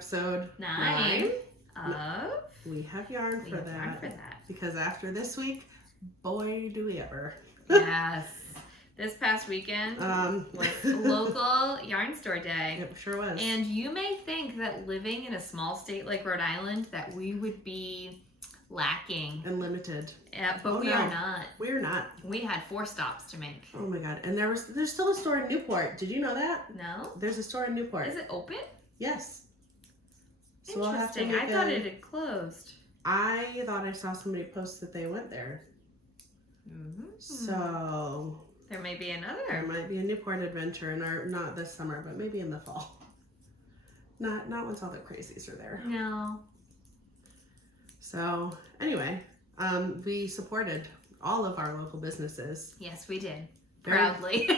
episode 9 of We Have Yarn for that. Because after this week, boy, do we ever. Yes. This past weekend was local yarn store day. It sure was. And you may think that living in a small state like Rhode Island that we would be lacking. And limited. But we are not. We're not. We had 4 stops to make. Oh my god. And there's still a store in Newport. Did you know that? No. There's a store in Newport. Is it open? Yes. So Interesting. I thought it had closed. I thought I saw somebody post that they went there. Mm-hmm. So there may be another. There might be a Newport adventure not this summer, but maybe in the fall. Not once all the crazies are there. No. So anyway, we supported all of our local businesses. Yes, we did. Proudly.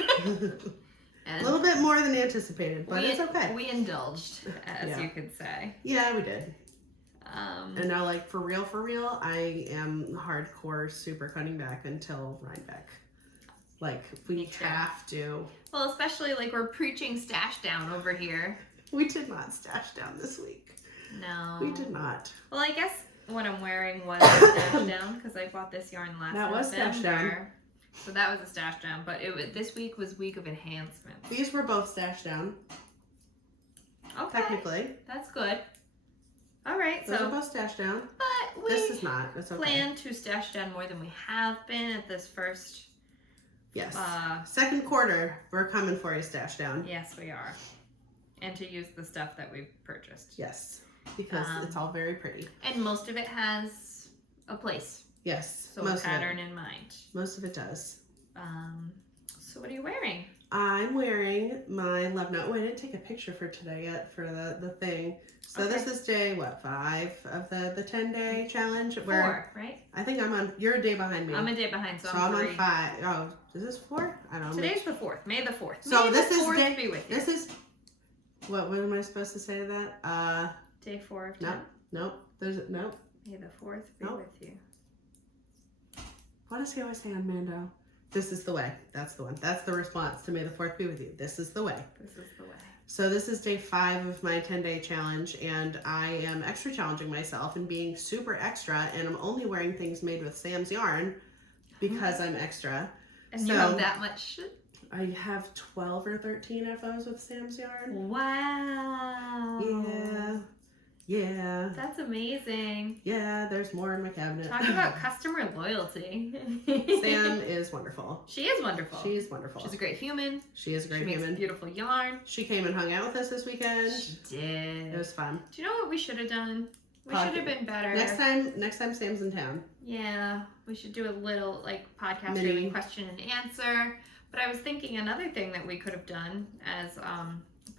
A little bit more than anticipated, but it's okay. We indulged, as you could say. Yeah, we did. And now, like, for real, I am hardcore super cutting back until Rhinebeck. Like, we have to. Well, especially, like, we're preaching stash down over here. We did not stash down this week. No. We did not. Well, I guess what I'm wearing was stash down, because I bought this yarn last November. That was stash down. So that was a stash down, but this week was week of enhancements. These were both stash down. Okay. Technically. That's good. All right, Those are both stash down. But this is not. It's okay. Plan to stash down more than we have been at this first. Yes. Second quarter, we're coming for you, stash down. Yes, we are. And to use the stuff that we've purchased. Yes, because it's all very pretty. And most of it has a place. Yes. So a pattern in mind. Most of it does. So what are you wearing? I'm wearing my Love Note. Oh, I didn't take a picture for today yet for the thing. So this is day, 5 of the 10-day challenge? 4, right? I think you're a day behind me. I'm a day behind, so I'm 3. on 5. Oh, is this 4? I don't know. Today's the 4th. May the 4th. So May the 4th be with you. This is, what am I supposed to say to that? Day 4 of 10. Nope. Nope. May the 4th be with you. What does he always say on Mando? This is the way. That's the one. That's the response to May the 4th be with you. This is the way. This is the way. So this is day 5 of my 10-day challenge, and I am extra challenging myself and being super extra, and I'm only wearing things made with Sam's yarn because I'm extra. And you have that much? I have 12 or 13 of those with Sam's yarn. Wow. Yeah. That's amazing. Yeah, there's more in my cabinet. Talk about customer loyalty. Sam is wonderful. She is wonderful. She is wonderful. She's a great human. She is a great human. She makes beautiful yarn. She came and hung out with us this weekend. She did. It was fun. Do you know what we should have done? We should have been better. Next time Sam's in town. Yeah, we should do a little like podcast doing question and answer. But I was thinking another thing that we could have done as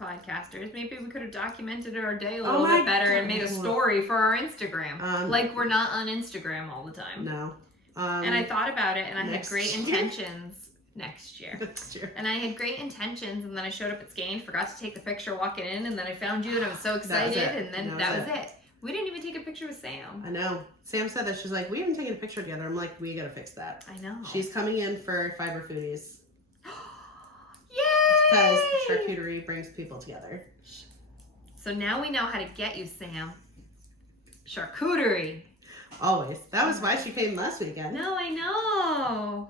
podcasters, maybe we could have documented our day a little bit better and made a story for our Instagram. Like we're not on Instagram all the time. No. And I thought about it, and I had great intentions. Next year. And I had great intentions, and then I showed up at Skane, forgot to take the picture walking in, and then I found you, and I was so excited, and then that was it. We didn't even take a picture with Sam. I know. Sam said that. She's like, we haven't taken a picture together. I'm like, we gotta fix that. I know. She's coming in for Fiber Foodies. Yay! Because charcuterie brings people together. So now we know how to get you, Sam. Charcuterie. Always. That was why she came last weekend. No, I know.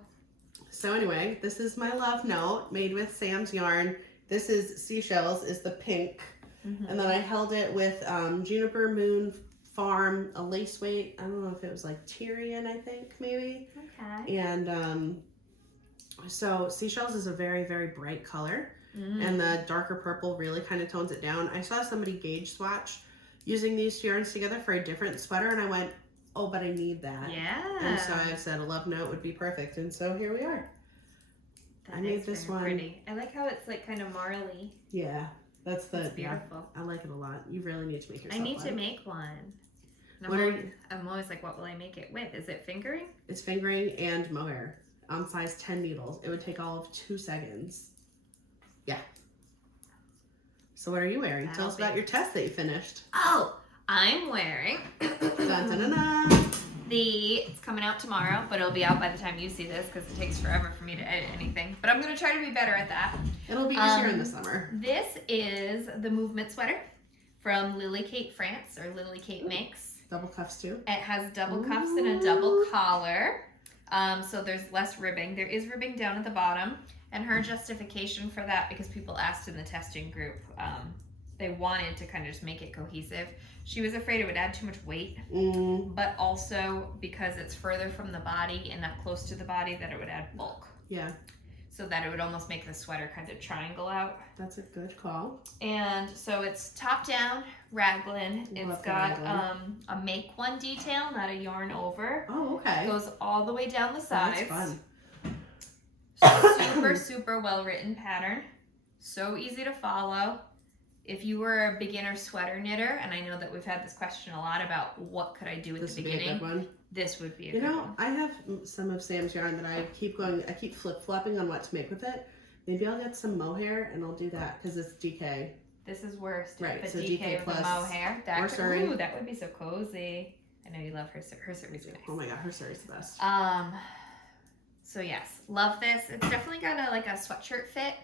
So anyway, this is my Love Note made with Sam's yarn. This is Seashells, is the pink. Mm-hmm. And then I held it with Juniper Moon Farm, a lace weight. I don't know if it was like Tyrian, I think, maybe. Okay. And so Seashells is a very, very bright color. And the darker purple really kind of tones it down. I saw somebody gauge swatch using these two yarns together for a different sweater, and I went, oh, but I need that. Yeah. And so I said a Love Note would be perfect, and so here we are. I made this one. Pretty. I like how it's like kind of marly. Yeah, that's beautiful. Yeah, I like it a lot. You really need to make yourself one. I need one. to make one. I'm always like, what will I make it with? Is it fingering? It's fingering and mohair on size 10 needles. It would take all of 2 seconds. Yeah. So what are you wearing? Tell us about your test that you finished. Oh, I'm wearing it's coming out tomorrow, but it'll be out by the time you see this because it takes forever for me to edit anything. But I'm going to try to be better at that. It'll be easier in the summer. This is the movement sweater from Lily Kait France, or Lily Kait Makes. Double cuffs too? It has double cuffs and a double collar. So there's less ribbing. There is ribbing down at the bottom. And her justification for that, because people asked in the testing group, they wanted to kind of just make it cohesive. She was afraid it would add too much weight, but also because it's further from the body and not close to the body, that it would add bulk. Yeah. So that it would almost make the sweater kind of triangle out. That's a good call. And so it's top down raglan. It's got a make one detail, not a yarn over. Oh, okay. It goes all the way down the sides. That's fun. Super, super well written pattern. So easy to follow. If you were a beginner sweater knitter, and I know that we've had this question a lot about what could I do at the beginning, this would be a good one. I have some of Sam's yarn that I keep flip-flopping on what to make with it. Maybe I'll get some mohair and I'll do that because it's DK. This is worsted, right, but so DK with the mohair. That would be so cozy. I know you love her. Her Surrey's nice. Oh my god, her Surrey's the best. So yes, love this. It's definitely got a sweatshirt fit.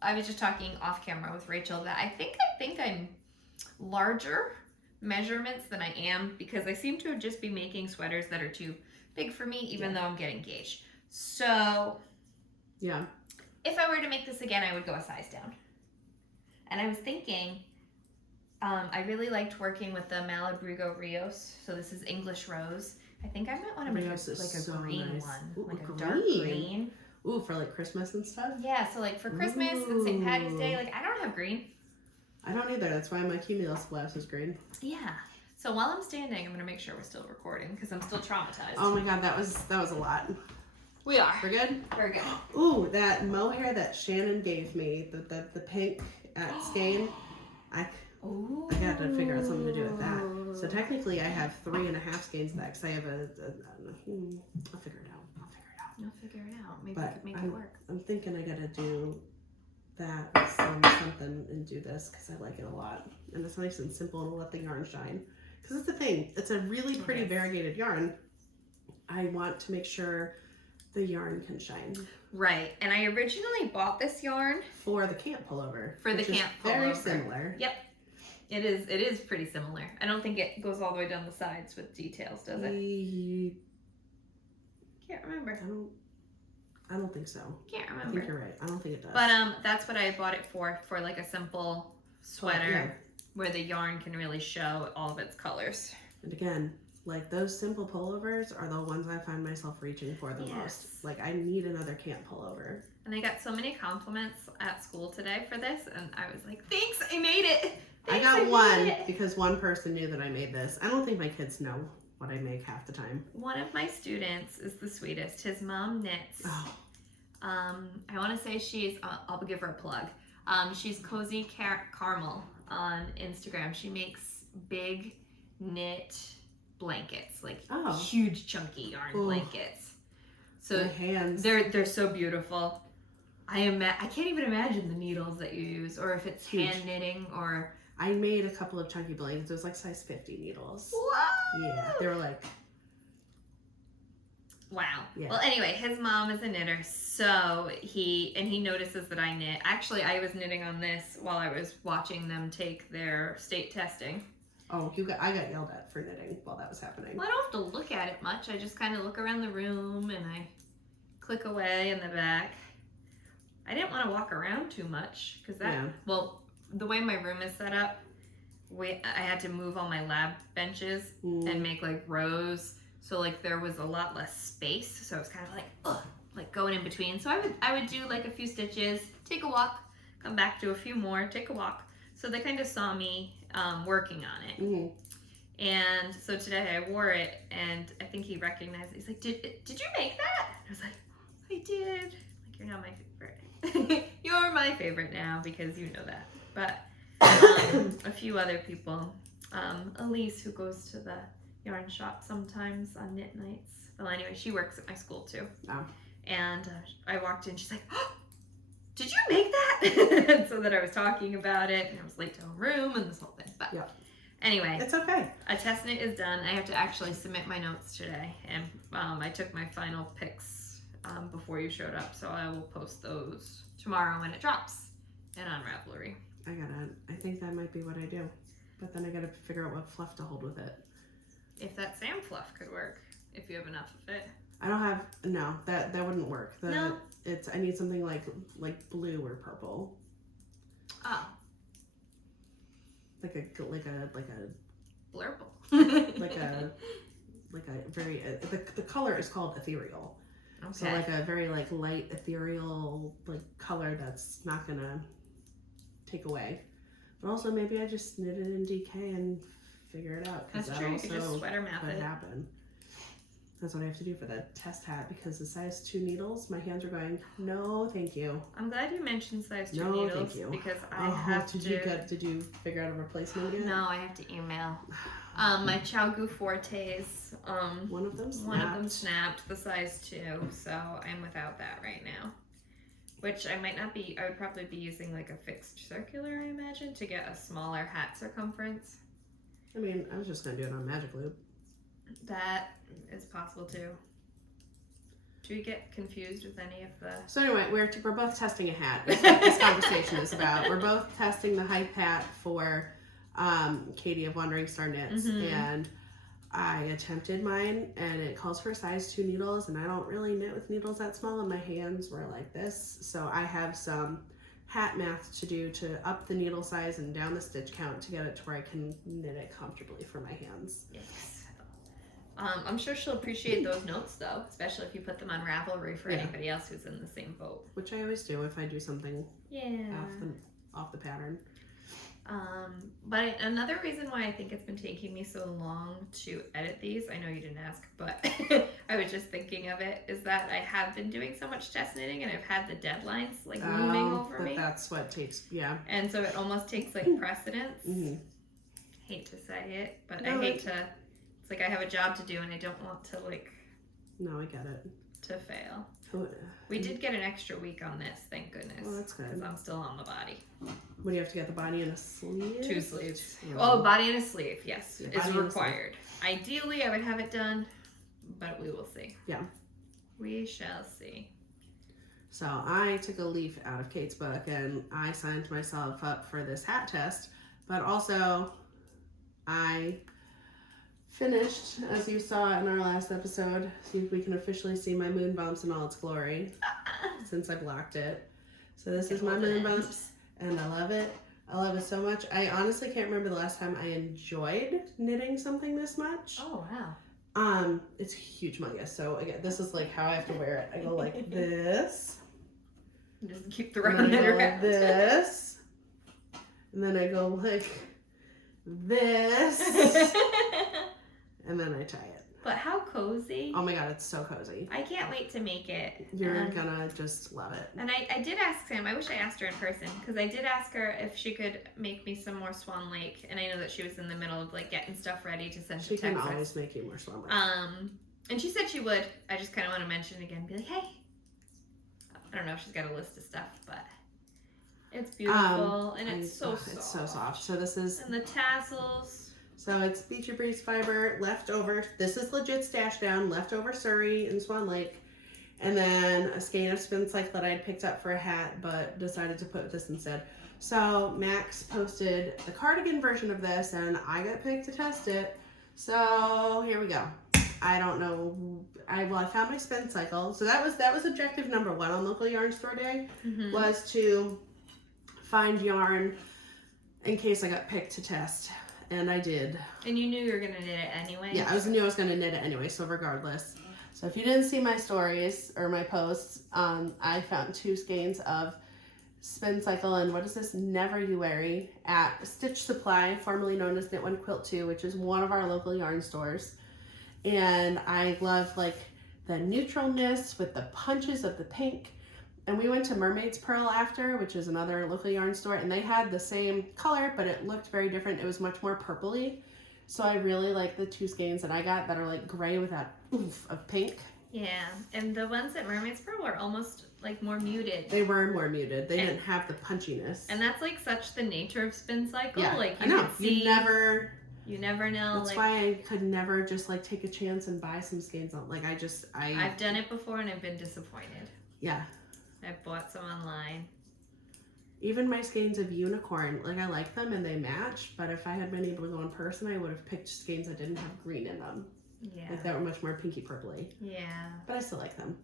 I was just talking off camera with Rachel that I think I'm larger measurements than I am, because I seem to just be making sweaters that are too big for me, even though I'm getting gauged. So yeah, if I were to make this again, I would go a size down. And I was thinking, I really liked working with the Malabrigo Rios. So this is English Rose. I think I might want to make a green one, Ooh, like a dark green. Ooh, for like Christmas and stuff? Yeah, so like for Christmas and St. Patty's Day, I don't have green. I don't either. That's why my Cumulus blouse is green. Yeah. So while I'm standing, I'm going to make sure we're still recording because I'm still traumatized. Oh my god, that was a lot. We are. We're good? We're good. Ooh, that mohair that Shannon gave me, the pink at Skein, I got to figure out something to do with that. So technically I have 3.5 skeins of that because I have I'll figure it out. You'll figure it out. Maybe we could make it work. I'm thinking I gotta do that with something and do this because I like it a lot. And it's nice and simple and we'll let the yarn shine. Because that's the thing. It's a really pretty variegated yarn. I want to make sure the yarn can shine. Right. And I originally bought this yarn for the camp pullover. For the camp pullover. Very similar. Yep. It is pretty similar. I don't think it goes all the way down the sides with details, does it? Can't remember. I don't think so. Can't remember. I think you're right. I don't think it does. But that's what I bought it for like a simple sweater where the yarn can really show all of its colors. And again, like those simple pullovers are the ones I find myself reaching for the most. Like I need another camp pullover. And I got so many compliments at school today for this, and I was like, thanks, I made it. I got one because one person knew that I made this. I don't think my kids know what I make half the time. One of my students is the sweetest. His mom knits. Oh. I want to say I'll give her a plug. She's Cozy Caramel on Instagram. She makes big knit blankets, like huge chunky yarn blankets. So my hands. They're so beautiful. I can't even imagine the needles that you use, or if it's hand knitting or. I made a couple of chunky blankets. It was like size 50 needles. Wow. Yeah, they were like. Wow. Yeah. Well, anyway, his mom is a knitter, so he notices that I knit. Actually, I was knitting on this while I was watching them take their state testing. Oh, I got yelled at for knitting while that was happening. Well, I don't have to look at it much. I just kind of look around the room and I click away in the back. I didn't want to walk around too much because the way my room is set up, I had to move all my lab benches and make like rows. So like there was a lot less space. So it was kind of like going in between. So I would do like a few stitches, take a walk, come back, do a few more, take a walk. So they kind of saw me working on it. Mm-hmm. And so today I wore it and I think he recognized it. He's like, did you make that? I was like, I did. Like, you're not my favorite. You're my favorite now because you know that. But a few other people, Elise, who goes to the yarn shop sometimes on knit nights. Well, anyway, she works at my school too. Oh. And I walked in, she's like, oh, did you make that? So that I was talking about it and I was late to a room and this whole thing. But anyway, it's okay. A test knit is done. I have to actually submit my notes today. And I took my final pics before you showed up. So I will post those tomorrow when it drops and on Ravelry. I think that might be what I do. But then I gotta figure out what fluff to hold with it. If that Sam fluff could work, if you have enough of it. I don't have, no, that wouldn't work. No. I need something like blue or purple. Oh. Like a blurple. like a very, the color is called ethereal. Okay. So like a very like light ethereal like color that's not gonna take away. But also maybe I just knit it in DK and figure it out. That's true. You could just sweater map it. Happen. That's what I have to do for the test hat because the size 2 needles, my hands are going, no, thank you. I'm glad you mentioned size 2 no, needles. Thank you. Because I have to. Did you figure out a replacement yet? No, I have to email. My Chowgu Fortes. One of them snapped. One of them snapped, the size 2, so I'm without that right now. Which I might not be, I would probably be using like a fixed circular, I imagine, to get a smaller hat circumference. I mean, I was just going to do it on Magic Loop. That is possible too. Do we get confused with any of the... So anyway, we're both testing a hat. That's what this conversation is about. We're both testing the hype hat for Katie of Wandering Star Knits. And I attempted mine and it calls for size 2 needles and I don't really knit with needles that small and my hands were like this. So I have some hat math to do to up the needle size and down the stitch count to get it to where I can knit it comfortably for my hands. Yes. I'm sure she'll appreciate those notes though, especially if you put them on Ravelry for anybody else who's in the same boat. Which I always do if I do something off the pattern. But another reason why I think it's been taking me so long to edit these, I know you didn't ask, but I was just thinking of it, is that I have been doing so much test knitting and I've had the deadlines like looming over me. That's what takes, And so it almost takes like precedence. Hate to say it, but I hate to, it's like I have a job to do and I don't want to like. No, I get it. To fail. Oh, we did get an extra week on this, thank goodness. Oh, that's good. Because I'm still on the body. What do you have to get, the body and a sleeve? 2 sleeves. Oh, body and a sleeve, yes, Yeah, is required. Ideally, I would have it done, but we will see. Yeah. We shall see. So I took a leaf out of Kate's book and I signed myself up for this hat test, but also I finished, as you saw in our last episode, see if we can officially see my moon bumps in all its glory since I blocked it. So this is my moon bumps and I love it. I love it so much. I honestly can't remember the last time I enjoyed knitting something this much. Oh, wow. It's humongous. So again, this is like how I have to wear it. I go like this. Just keep throwing it around. Like this. And then I go like this. And then I tie it. But how cozy. Oh my god, it's so cozy. I can't wait to make it. You're gonna just love it. And I did ask Sam, I wish I asked her in person, because I did ask her if she could make me some more Swan Lake, and I know that she was in the middle of like getting stuff ready to send to Texas. She can always make you more Swan Lake. And she said she would. I just kind of want to mention it again, be like, hey. I don't know if she's got a list of stuff, but it's beautiful, and it's so soft. It's so soft. So this is... And the tassels... So it's Beachy Breeze fiber, leftover. This is legit stash down, leftover Surrey and Swan Lake. And then a skein of Spincycle that I had picked up for a hat, but decided to put this instead. So Max posted the cardigan version of this, and I got picked to test it. So here we go. I don't know. I found my Spincycle. So that was objective number 1 on Local Yarn Store Day, was to find yarn in case I got picked to test. And I did. And you knew you were going to knit it anyway? Yeah, I knew I was going to knit it anyway, so regardless. So if you didn't see my stories or my posts, I found 2 skeins of Spincycle and what is this? Neveruary at Stitch Supply, formerly known as Knit One Quilt 2, which is one of our local yarn stores. And I love like the neutralness with the punches of the pink. And we went to Mermaid's Pearl after, which is another local yarn store, and they had the same color, but it looked very different. It was much more purpley. So I really like the 2 skeins that I got that are like gray with that oomph of pink. Yeah, and the ones at Mermaid's Pearl were almost like more muted. They were more muted. They didn't have the punchiness. And that's like such the nature of Spincycle. Yeah, like I know. Could see, you never know. That's why I could never just like take a chance and buy some skeins on. Like I've done it before and I've been disappointed. Yeah. I've bought some online. Even my skeins of unicorn, like I like them and they match, but if I had been able to go in person, I would have picked skeins that didn't have green in them. Yeah. Like that were much more pinky purpley. Yeah. But I still like them.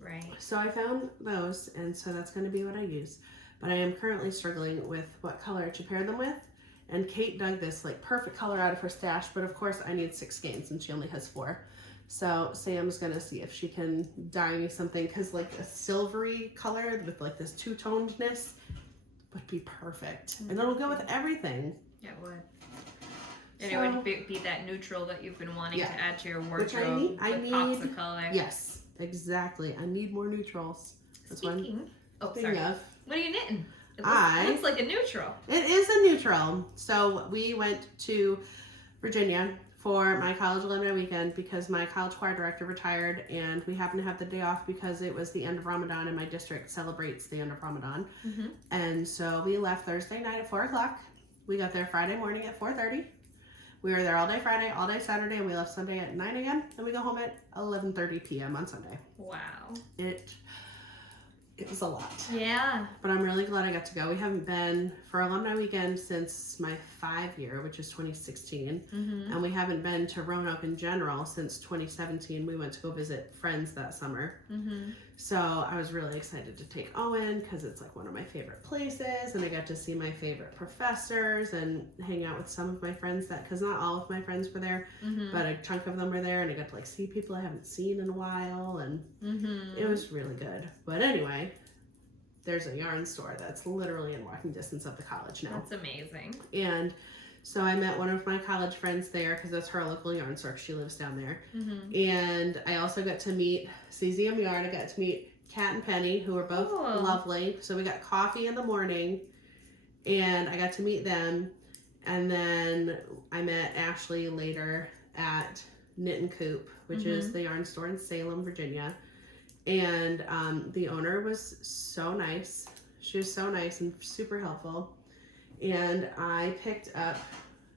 Right. So I found those, and so that's going to be what I use. But I am currently struggling with what color to pair them with. And Kait dug this like perfect color out of her stash, but of course I need 6 skeins and she only has 4. So Sam's gonna see if she can dye me something, because like a silvery color with like this two-tonedness would be perfect. And it'll go with everything. It would. And it would be that neutral that you've been wanting to add to your wardrobe. Which I need. Pops of color. Yes, exactly. I need more neutrals. Speaking of, what are you knitting? It looks like a neutral. It is a neutral. So we went to Virginia for my college alumni weekend because my college choir director retired, and we happened to have the day off because it was the end of Ramadan and my district celebrates the end of Ramadan. And so we left Thursday night at 4 o'clock. We got there Friday morning at 4:30. We were there all day Friday, all day Saturday, and we left Sunday at 9 a.m. and we go home at 11:30 p.m. on Sunday. Wow. It was a lot. Yeah. But I'm really glad I got to go. We haven't been for alumni weekend since my 5 year, which is 2016. And we haven't been to Roanoke in general since 2017. We went to go visit friends that summer. So I was really excited to take Owen because it's like one of my favorite places. And I got to see my favorite professors and hang out with some of my friends because not all of my friends were there, but a chunk of them were there. And I got to like see people I haven't seen in a while. And it was really good. But anyway, there's a yarn store that's literally in walking distance of the college now. That's amazing. And so I met one of my college friends there because that's her local yarn store. She lives down there. And I also got to meet CZM Yarn. I got to meet Kat and Penny, who were both lovely. So we got coffee in the morning and I got to meet them. And then I met Ashley later at Knit and Coop, which is the yarn store in Salem, Virginia. And the owner was so nice. She was so nice and super helpful. And I picked up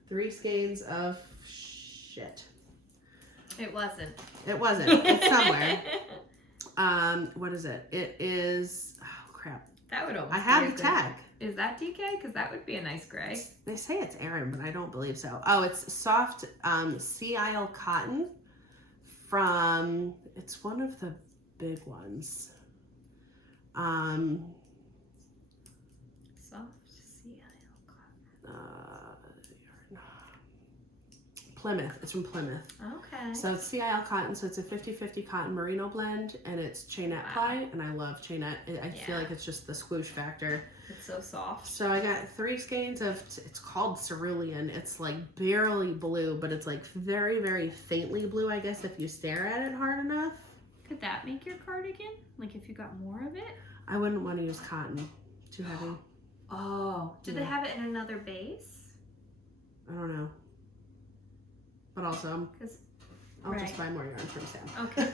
3 skeins of shit. It wasn't. It's somewhere. What is it? It is, oh crap. That would almost I have the tag. Is that DK? Because that would be a nice gray. They say it's Aran, but I don't believe so. Oh, it's soft Sea Isle cotton from, it's one of the big ones. Soft Sea Isle cotton. Plymouth. It's from Plymouth. Okay. So it's Sea Isle cotton, so it's a 50-50 cotton merino blend, and it's chainette ply, and I love chainette. I feel like it's just the swoosh factor. It's so soft. So I got 3 skeins of, it's called Cerulean. It's like barely blue, but it's like very, very faintly blue, I guess, if you stare at it hard enough. Could that make your cardigan? Like if you got more of it? I wouldn't want to use cotton. Too heavy. Oh. Do they have it in another base? I don't know. But also, I'll just buy more yarn from Sam. Okay.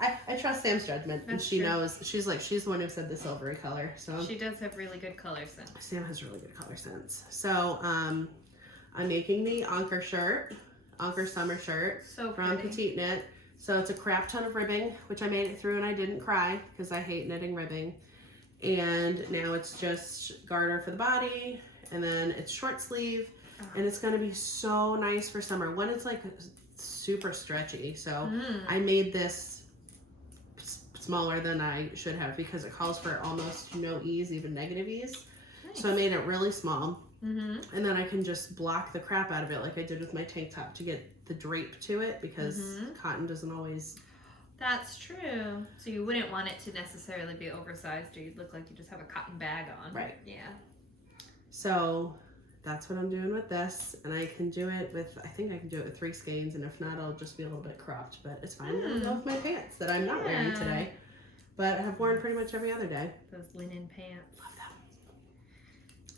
I trust Sam's judgment, and she knows. She's the one who said the silvery color. So she does have really good color sense. Sam has really good color sense. So I'm making the Anker shirt, Anker summer shirt from Petite Knit. So it's a crap ton of ribbing, which I made it through and I didn't cry because I hate knitting ribbing. And now it's just garter for the body, and then it's short sleeve. And it's going to be so nice for summer when it's like super stretchy. So I made this smaller than I should have because it calls for almost no ease, even negative ease. Nice. So I made it really small. And then I can just block the crap out of it like I did with my tank top to get the drape to it because cotton doesn't always... That's true. So you wouldn't want it to necessarily be oversized or you'd look like you just have a cotton bag on. Right. Yeah. So... that's what I'm doing with this, and I can do it with, I think I can do it with 3 skeins, and if not, I'll just be a little bit cropped, but it's fine. I'm gonna go with my pants that I'm not wearing today, but I have worn pretty much every other day. Those linen pants. Love them.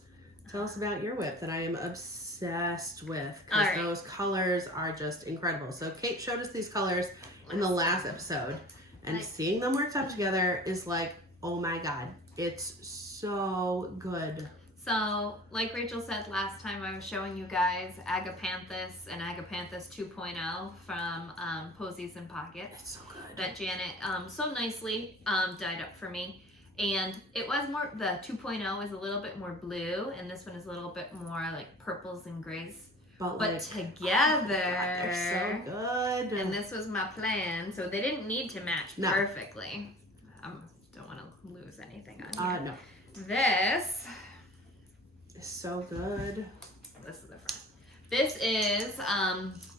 Tell us about your whip that I am obsessed with, because those colors are just incredible. So Kait showed us these colors in the last episode, and seeing them worked up together is like, oh my god, it's so good. So, like Rachel said last time, I was showing you guys Agapanthus and Agapanthus 2.0 from Posies and Pockets. It's so good. That Janet so nicely dyed up for me. And it was more, the 2.0 is a little bit more blue, and this one is a little bit more like purples and grays. But like, together, oh God, they're so good. And this was my plan, so they didn't need to match perfectly. Don't want to lose anything on here. No. This is so good. This is the front. This is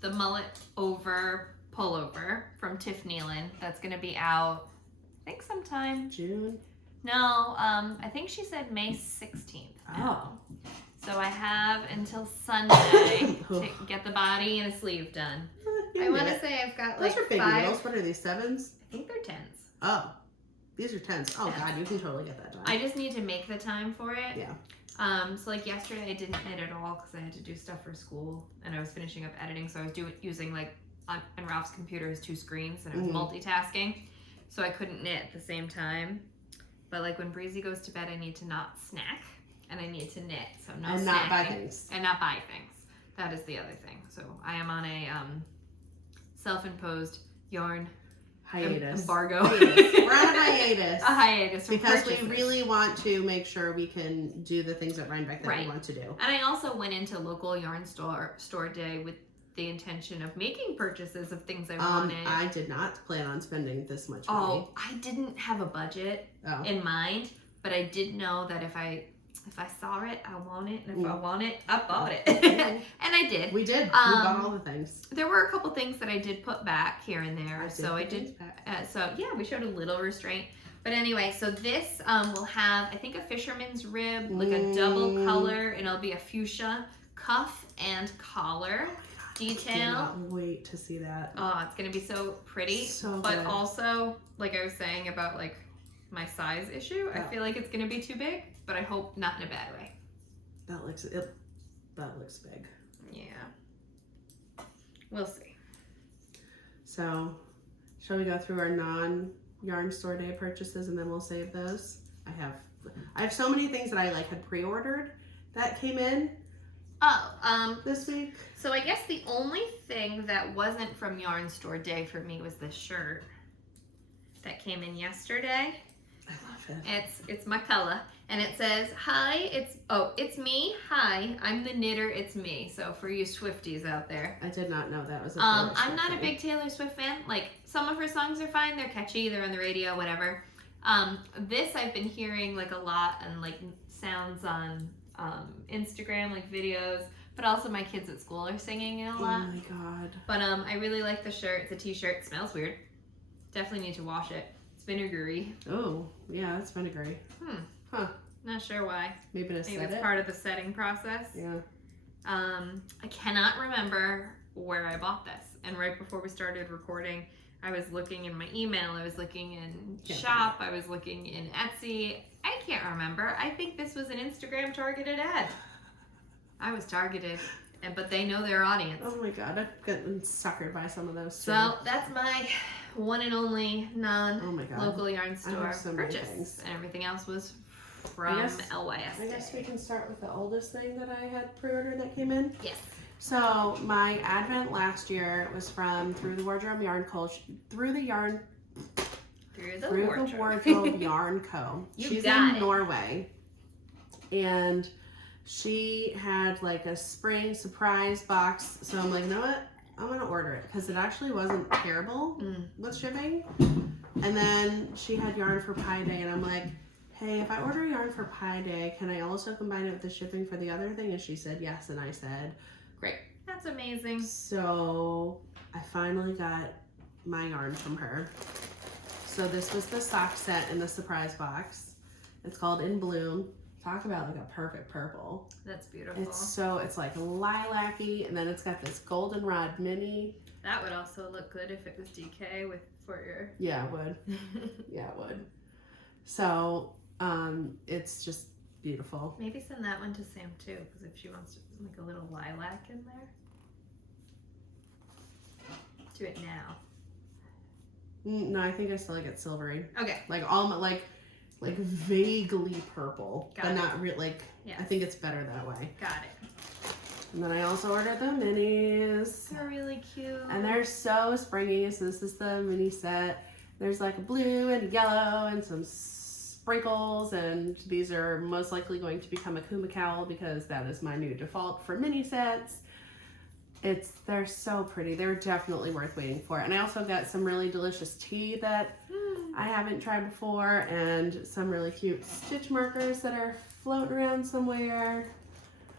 the Mull It Over Pullover from Tif Neilan. That's going to be out, I think sometime June. No, I think she said May 16th. Now. Oh. So I have until Sunday to get the body and a sleeve done. I want to say I've got like those are big 5. needles. What are these, 7s? I think they're 10s. Oh, these are 10s. Oh God, you can totally get that done. I just need to make the time for it. Yeah. So like yesterday I didn't knit at all because I had to do stuff for school and I was finishing up editing, so I was using like on Ralph's computer has 2 screens and I was multitasking, so I couldn't knit at the same time. But like when Breezy goes to bed, I need to not snack and I need to knit. So no snacking. Not buy things. And not buy things. That is the other thing. So I am on a self-imposed yarn embargo. We're on a hiatus. A hiatus from because purchases. we really want to make sure we can do the things at Rhinebeck that we want to do. And I also went into local yarn store day with the intention of making purchases of things I wanted. I did not plan on spending this much money. Oh, I didn't have a budget in mind, but I did know that if I saw it, I want it, and if I want it, I bought it. And I did. We did. We bought all the things. There were a couple things that I did put back here and there. I did. So yeah, we showed a little restraint. But anyway, so this will have, I think, a fisherman's rib, like a double color, and it'll be a fuchsia cuff and collar detail. I cannot wait to see that. Oh, it's gonna be so pretty. But also, like I was saying about like my size issue, I feel like it's gonna be too big, but I hope not in a bad way. That looks big. Yeah. We'll see. So, shall we go through our non-yarn store day purchases and then we'll save those? I have so many things that I like had pre-ordered that came in. This week. So I guess the only thing that wasn't from yarn store day for me was this shirt that came in yesterday. I love it. It's my color, and it says, "Hi, it's me. Hi, I'm the knitter. It's me." So for you Swifties out there, I did not know that was a I'm not a big Taylor Swift fan. Like some of her songs are fine. They're catchy. They're on the radio, whatever. This I've been hearing like a lot and like sounds on Instagram, like videos, but also my kids at school are singing it a lot. Oh my God. But I really like the shirt. It's a t-shirt. It smells weird. Definitely need to wash it. It's vinegary. Oh, yeah, that's vinegary. Huh. Not sure why. Maybe it's part of the setting process. Yeah. I cannot remember where I bought this. And right before we started recording, I was looking in my email. I was looking in shop. I was looking in Etsy. I can't remember. I think this was an Instagram targeted ad. I was targeted, but they know their audience. Oh my God, I've gotten suckered by some of those too. So that's my one and only non-local yarn store purchase. And everything else was from LYS. I guess we can start with the oldest thing that I had pre-ordered that came in. Yes. So my advent last year was from Through the Wardrobe Yarn Co. Through the Wardrobe Yarn Co. She's in Norway, and she had like a spring surprise box. So I'm like, you know what? I'm gonna order it because it actually wasn't terrible with shipping. And then she had yarn for Pi Day, and I'm like, hey, if I order yarn for Pi Day, can I also combine it with the shipping for the other thing? And she said yes, and I said, great. That's amazing. So I finally got my yarn from her. So this was the sock set in the surprise box. It's called In Bloom. Talk about like a perfect purple. That's beautiful. It's like lilac-y, and then it's got this goldenrod mini. That would also look good if it was DK for your... Yeah, it would. Yeah, it would. So it's just beautiful. Maybe send that one to Sam too, because if she wants to, like a little lilac in there. Do it now. No, I think I still like it silvery. Okay. Like like vaguely purple, but not real. Like I think it's better that way. Got it. And then I also ordered the minis. They're really cute. And they're so springy. So this is the mini set. There's like a blue and yellow and some sprinkles, and these are most likely going to become a Kuma cowl because that is my new default for mini sets. They're so pretty. They're definitely worth waiting for. And I also got some really delicious tea that I haven't tried before, and some really cute stitch markers that are floating around somewhere.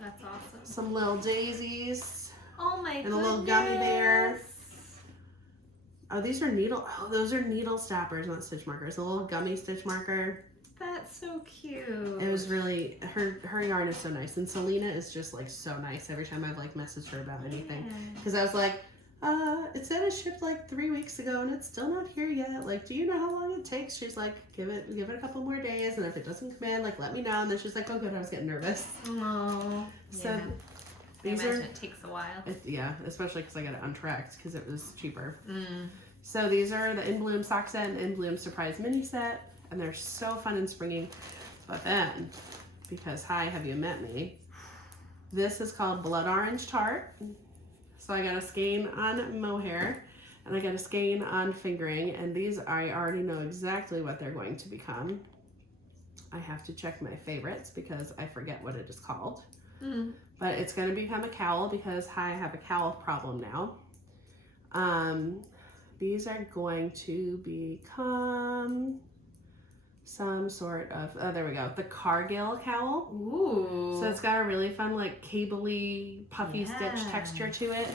That's awesome. Some little daisies. Oh my goodness. And a little gummy bear. Oh, these are needle. Oh, those are needle stoppers, not stitch markers. A little gummy stitch marker. That's so cute. It was really, her yarn is so nice. And Selena is just like so nice every time I've like messaged her about anything. Because I was like, it said it shipped like 3 weeks ago and it's still not here yet. Like, do you know how long it takes? She's like, give it a couple more days, and if it doesn't come in, like let me know. And then she's like, oh good, I was getting nervous. Oh. So yeah. these it takes a while. Yeah, especially because I got it untracked because it was cheaper. So these are the In Bloom sock set and In Bloom surprise mini set, and they're so fun and springy. But then, because hi, have you met me? This is called Blood Orange Tart. So I got a skein on mohair, and I got a skein on fingering, and these I already know exactly what they're going to become. I have to check my favorites because I forget what it is called. But it's going to become a cowl because I have a cowl problem now. These are going to become some sort of, oh, there we go, the Cargill cowl. Ooh. So it's got a really fun, like, cabley, puffy stitch texture to it.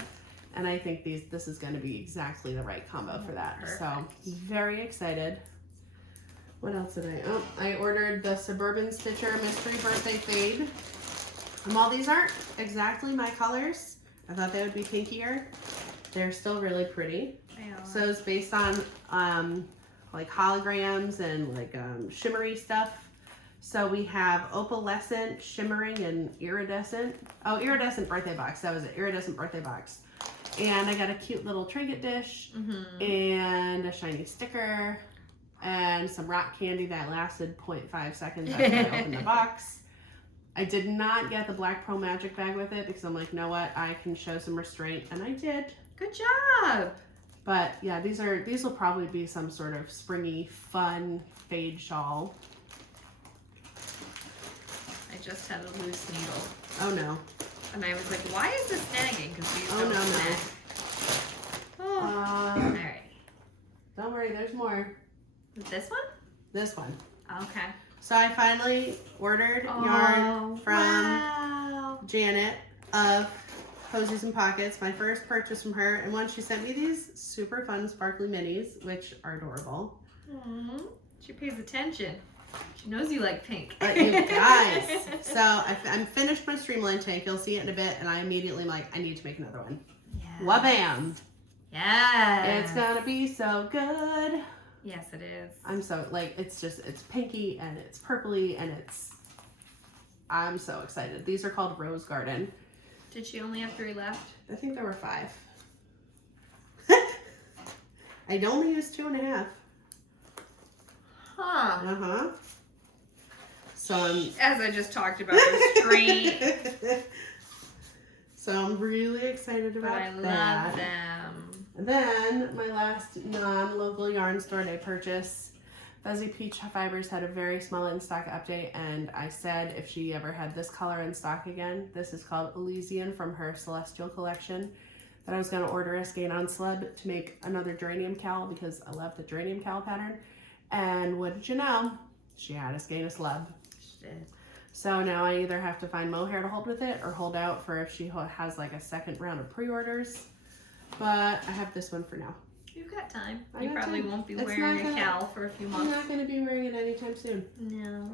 And I think this is going to be exactly the right combo for that. Perfect. So, very excited. What else did I ordered the Suburban Stitcher Mystery Birthday Fade. And while these aren't exactly my colors, I thought they would be pinkier. They're still really pretty. So it's based on like holograms and like shimmery stuff. So we have opalescent, shimmering, and iridescent. Oh, iridescent birthday box. That was it. Iridescent birthday box. And I got a cute little trinket dish and a shiny sticker and some rock candy that lasted 0.5 seconds after I opened the box. I did not get the Black Pearl Magic bag with it because I'm like, you know what? I can show some restraint, and I did. Good job. But yeah, these will probably be some sort of springy, fun fade shawl. I just had a loose needle. Oh no. And I was like, why is this snagging? Because these Oh don't no, snag. Oh. All right. Don't worry, there's more. This one? This one. Okay. So I finally ordered yarn from Janet of Posies and Pockets, my first purchase from her, and once she sent me these super fun sparkly minis, which are adorable. She pays attention. She knows you like pink. You guys. So I'm finished my streamline tank. You'll see it in a bit, and I immediately am like, I need to make another one. Yes. Wabam! Yes. It's gonna be so good. Yes, it is. I'm so, like, it's pinky and it's purpley and I'm so excited. These are called Rose Garden. Did she only have 3 left? I think there were 5. I'd only used 2.5. Huh. So I'm, as I just talked about, restraint. so I'm really excited about that. I love them. And then my last non-local yarn store I purchased, Fuzzy Peach Fibers had a very small in-stock update, and I said if she ever had this color in stock again, this is called Elysian from her Celestial collection, that I was going to order a skein on slub to make another geranium cowl because I love the geranium cowl pattern. And what did you know? She had a skein of slub. She did. So now I either have to find mohair to hold with it or hold out for if she has like a second round of pre-orders. But I have this one for now. You've got time. I You got probably time. won't be It's wearing not a cowl for a few months. I'm not going to be wearing it anytime soon. No.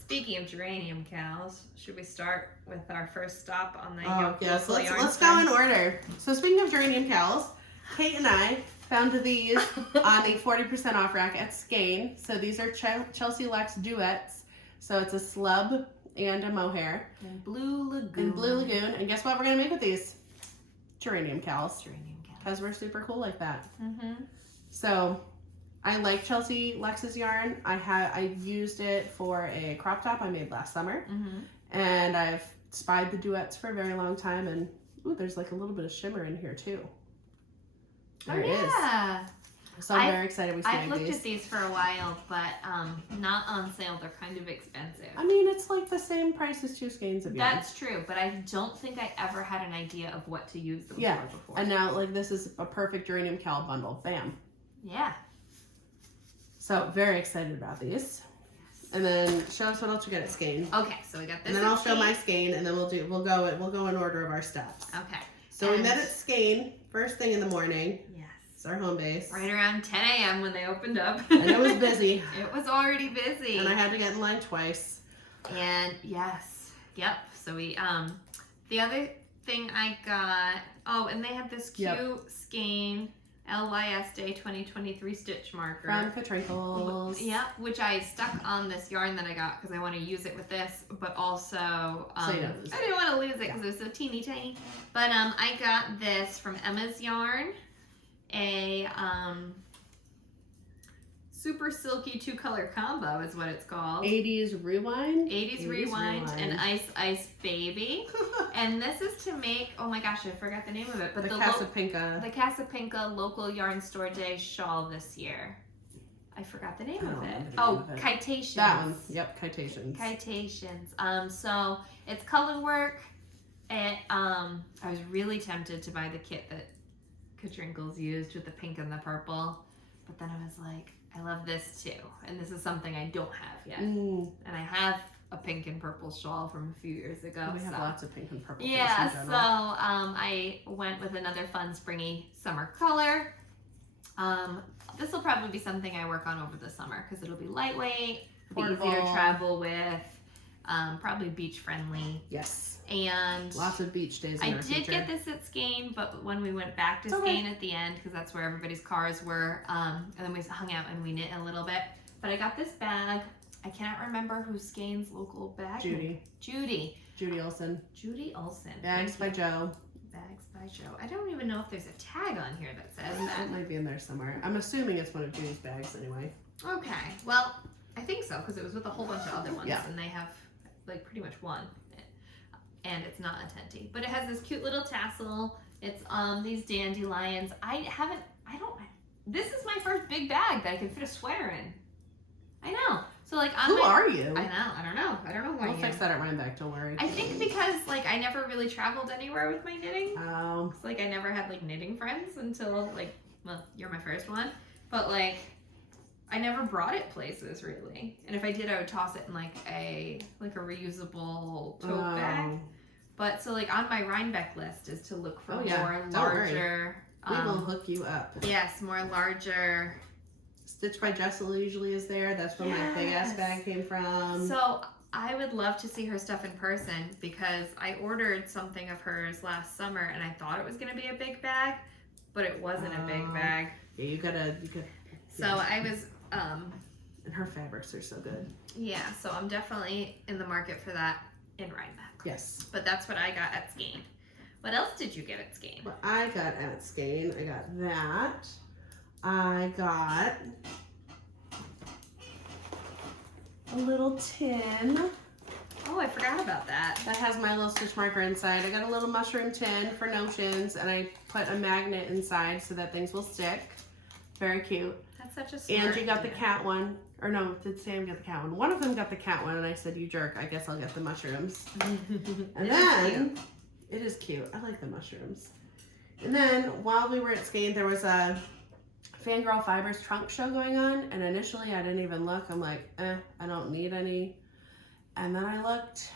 Speaking of geranium cows, should we start with our first stop on the Yes, local yarn let's store? go in order. So speaking of geranium cowls, Kait and I found these on the 40% off rack at Skein. So these are Chelsea Luxe duets. So it's a slub and a mohair. And Blue Lagoon. And Blue Lagoon. And guess what we're going to make with these? Geranium cowls. Geranium cows. Because we're super cool like that. Mm-hmm. So I like Chelsea Luxe's yarn. I used it for a crop top I made last summer. Mm-hmm. And I've spied the duets for a very long time. And ooh, there's like a little bit of shimmer in here too. There it is. Yeah. So I'm very excited we snagged I've looked these. at these for a while, but not on sale. They're kind of expensive. I mean, it's like the same price as 2 skeins of yarn. That's true, but I don't think I ever had an idea of what to use them for before. And now, like, this is a perfect geranium cowl bundle. Bam. Yeah. So, very excited about these. And then show us what else you got at Skein. Okay, so we got this. And then I'll show my Skein, and then we'll go in order of our stuffs. Okay. So we met at Skein first thing in the morning. Yes. It's our home base. Right around 10 a.m. when they opened up. And it was busy. It was already busy. And I had to get in line twice. And yes, yep. So we the other thing I got. Oh, and they had this cute Skein LYS Day 2023 stitch marker. From Catrinkles. Yeah, which I stuck on this yarn that I got because I want to use it with this, but also I didn't want to lose it because it was so teeny tiny. But I got this from Emma's Yarn, a super silky 2-color combo is what it's called. 80s Rewind. 80s Rewind and Ice Baby. And this is to make, oh my gosh, I forgot the name of it. But the Casapinka. The Casapinka Local Yarn Store Day shawl this year. I forgot the name of it. Oh, Kaitations. That one. Yep, Kaitations. Kaitations. So it's color work. And I was really tempted to buy the kit that Catrinkles used with the pink and the purple. But then I was like, I love this too. And this is something I don't have yet. And I have a pink and purple shawl from a few years ago. We have lots of pink and purple. Yeah, so I went with another fun springy summer color. This will probably be something I work on over the summer because it'll be lightweight, be easy to travel with, probably beach friendly. Yes. And lots of beach days in I our did future. get this at Skein, but when we went back to Skein at the end, because that's where everybody's cars were, and then we hung out and we knit a little bit. But I got this bag. I cannot remember who Skein's local bag. Judy Olson. Bags by Joe. Bags by Joe. I don't even know if there's a tag on here that says that. It might be in there somewhere. I'm assuming it's one of Judy's bags anyway. Okay. Well, I think so because it was with a whole bunch of other ones, and they have like pretty much one. And it's not a tenty, but it has this cute little tassel. It's these dandelions. This is my first big bag that I can fit a sweater in. I know. So like, who are you? I know. I don't know who I am. We'll fix that at Rhinebeck. Don't worry. I think because like I never really traveled anywhere with my knitting. Oh. Like I never had like knitting friends until like, well, you're my first one, but like I never brought it places really. And if I did, I would toss it in like a reusable tote bag. But so like on my Rhinebeck list is to look for more larger. We will hook you up. Yes, more larger. Stitch by Jessel usually is there. That's where my big ass bag came from. So I would love to see her stuff in person because I ordered something of hers last summer and I thought it was going to be a big bag, but it wasn't a big bag. Yeah, you gotta. So I was. And her fabrics are so good. Yeah, so I'm definitely in the market for that in Rhinebeck. Yes. But that's what I got at Skein. What else did you get at Skein? What I got at Skein, I got that. I got a little tin. Oh, I forgot about that. That has my little stitch marker inside. I got a little mushroom tin for notions, and I put a magnet inside so that things will stick. Very cute. That's such a smart Angie got the cat one. Or no, did Sam get the cat one? One of them got the cat one, and I said, you jerk, I guess I'll get the mushrooms. And then, it is cute. I like the mushrooms. And then, while we were at Skein, there was a Fangirl Fibers trunk show going on, and initially I didn't even look. I'm like, I don't need any. And then I looked,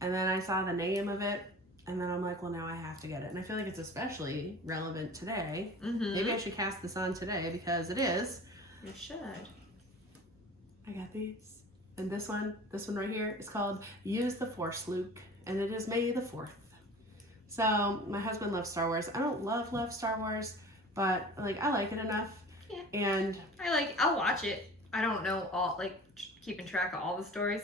and then I saw the name of it, and then I'm like, well, now I have to get it. And I feel like it's especially relevant today. Maybe I should cast this on today, because it is. You should. I got these. And this one right here is called Use the Force, Luke. And it is May the 4th. So my husband loves Star Wars. I don't love Star Wars, but like I like it enough. Yeah. And I'll watch it. I don't know keeping track of all the stories.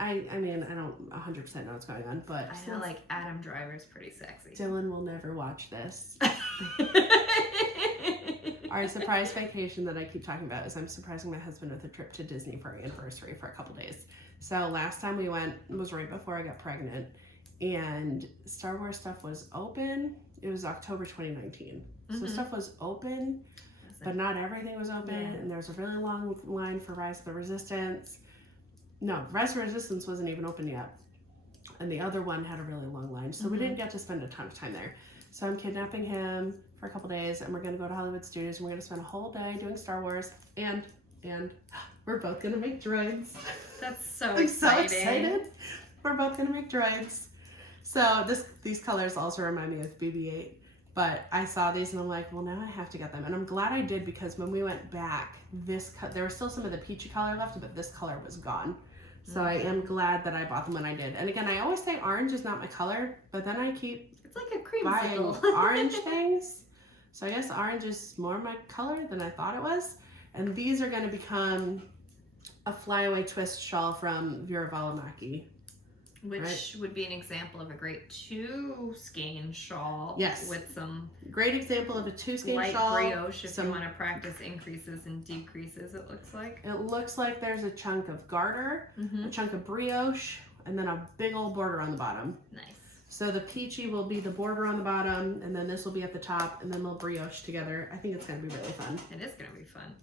I mean, I don't 100% know what's going on, but I know like Adam Driver's pretty sexy. Dylan will never watch this. Our surprise vacation that I keep talking about is I'm surprising my husband with a trip to Disney for our anniversary for a couple days. So last time we went was right before I got pregnant, and Star Wars stuff was open, it was October 2019. So stuff was open, but not everything was open. Yeah. And there was a really long line for Rise of the Resistance. No, Rise of the Resistance wasn't even open yet. And the other one had a really long line. So we didn't get to spend a ton of time there. So I'm kidnapping him for a couple days, and we're going to go to Hollywood Studios, and we're going to spend a whole day doing Star Wars, and we're both going to make droids. That's so I'm exciting. so excited. We're both going to make droids. So these colors also remind me of BB-8, but I saw these and I'm like, well, now I have to get them. And I'm glad I did, because when we went back, there was still some of the peachy color left, but this color was gone. So I am glad that I bought them when I did. And again, I always say orange is not my color, but then I keep It's like a buying creamsicle. orange things. So I guess orange is more my color than I thought it was. And these are going to become a flyaway twist shawl from Vera Valimaki. Which would be an example of a great two-skein shawl. Yes. With some Great example of a two-skein light shawl. brioche if you want to practice increases and decreases, it looks like. It looks like there's a chunk of garter, a chunk of brioche, and then a big old border on the bottom. Nice. So the peachy will be the border on the bottom, and then this will be at the top, and then they'll brioche together. I think it's going to be really fun. It is going to be fun.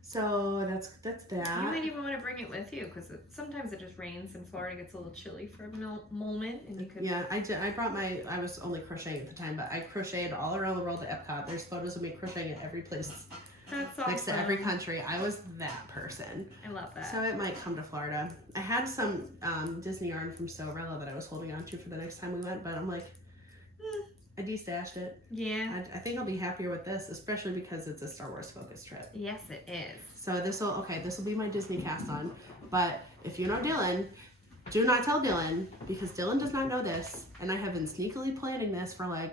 So that's that. You might even want to bring it with you, because sometimes it just rains and Florida gets a little chilly for a moment, and you could. Yeah, I did. I brought I was only crocheting at the time, but I crocheted all around the world at Epcot. There's photos of me crocheting at every place. That's awesome. Next to every country. I was that person. I love that. So it might come to Florida. I had some Disney yarn from Sorella that I was holding on to for the next time we went, but I'm like, I destashed it. Yeah. I think I'll be happier with this, especially because it's a Star Wars focused trip. Yes, it is. So this will be my Disney cast on. But if you know Dylan, do not tell Dylan, because Dylan does not know this, and I have been sneakily planning this for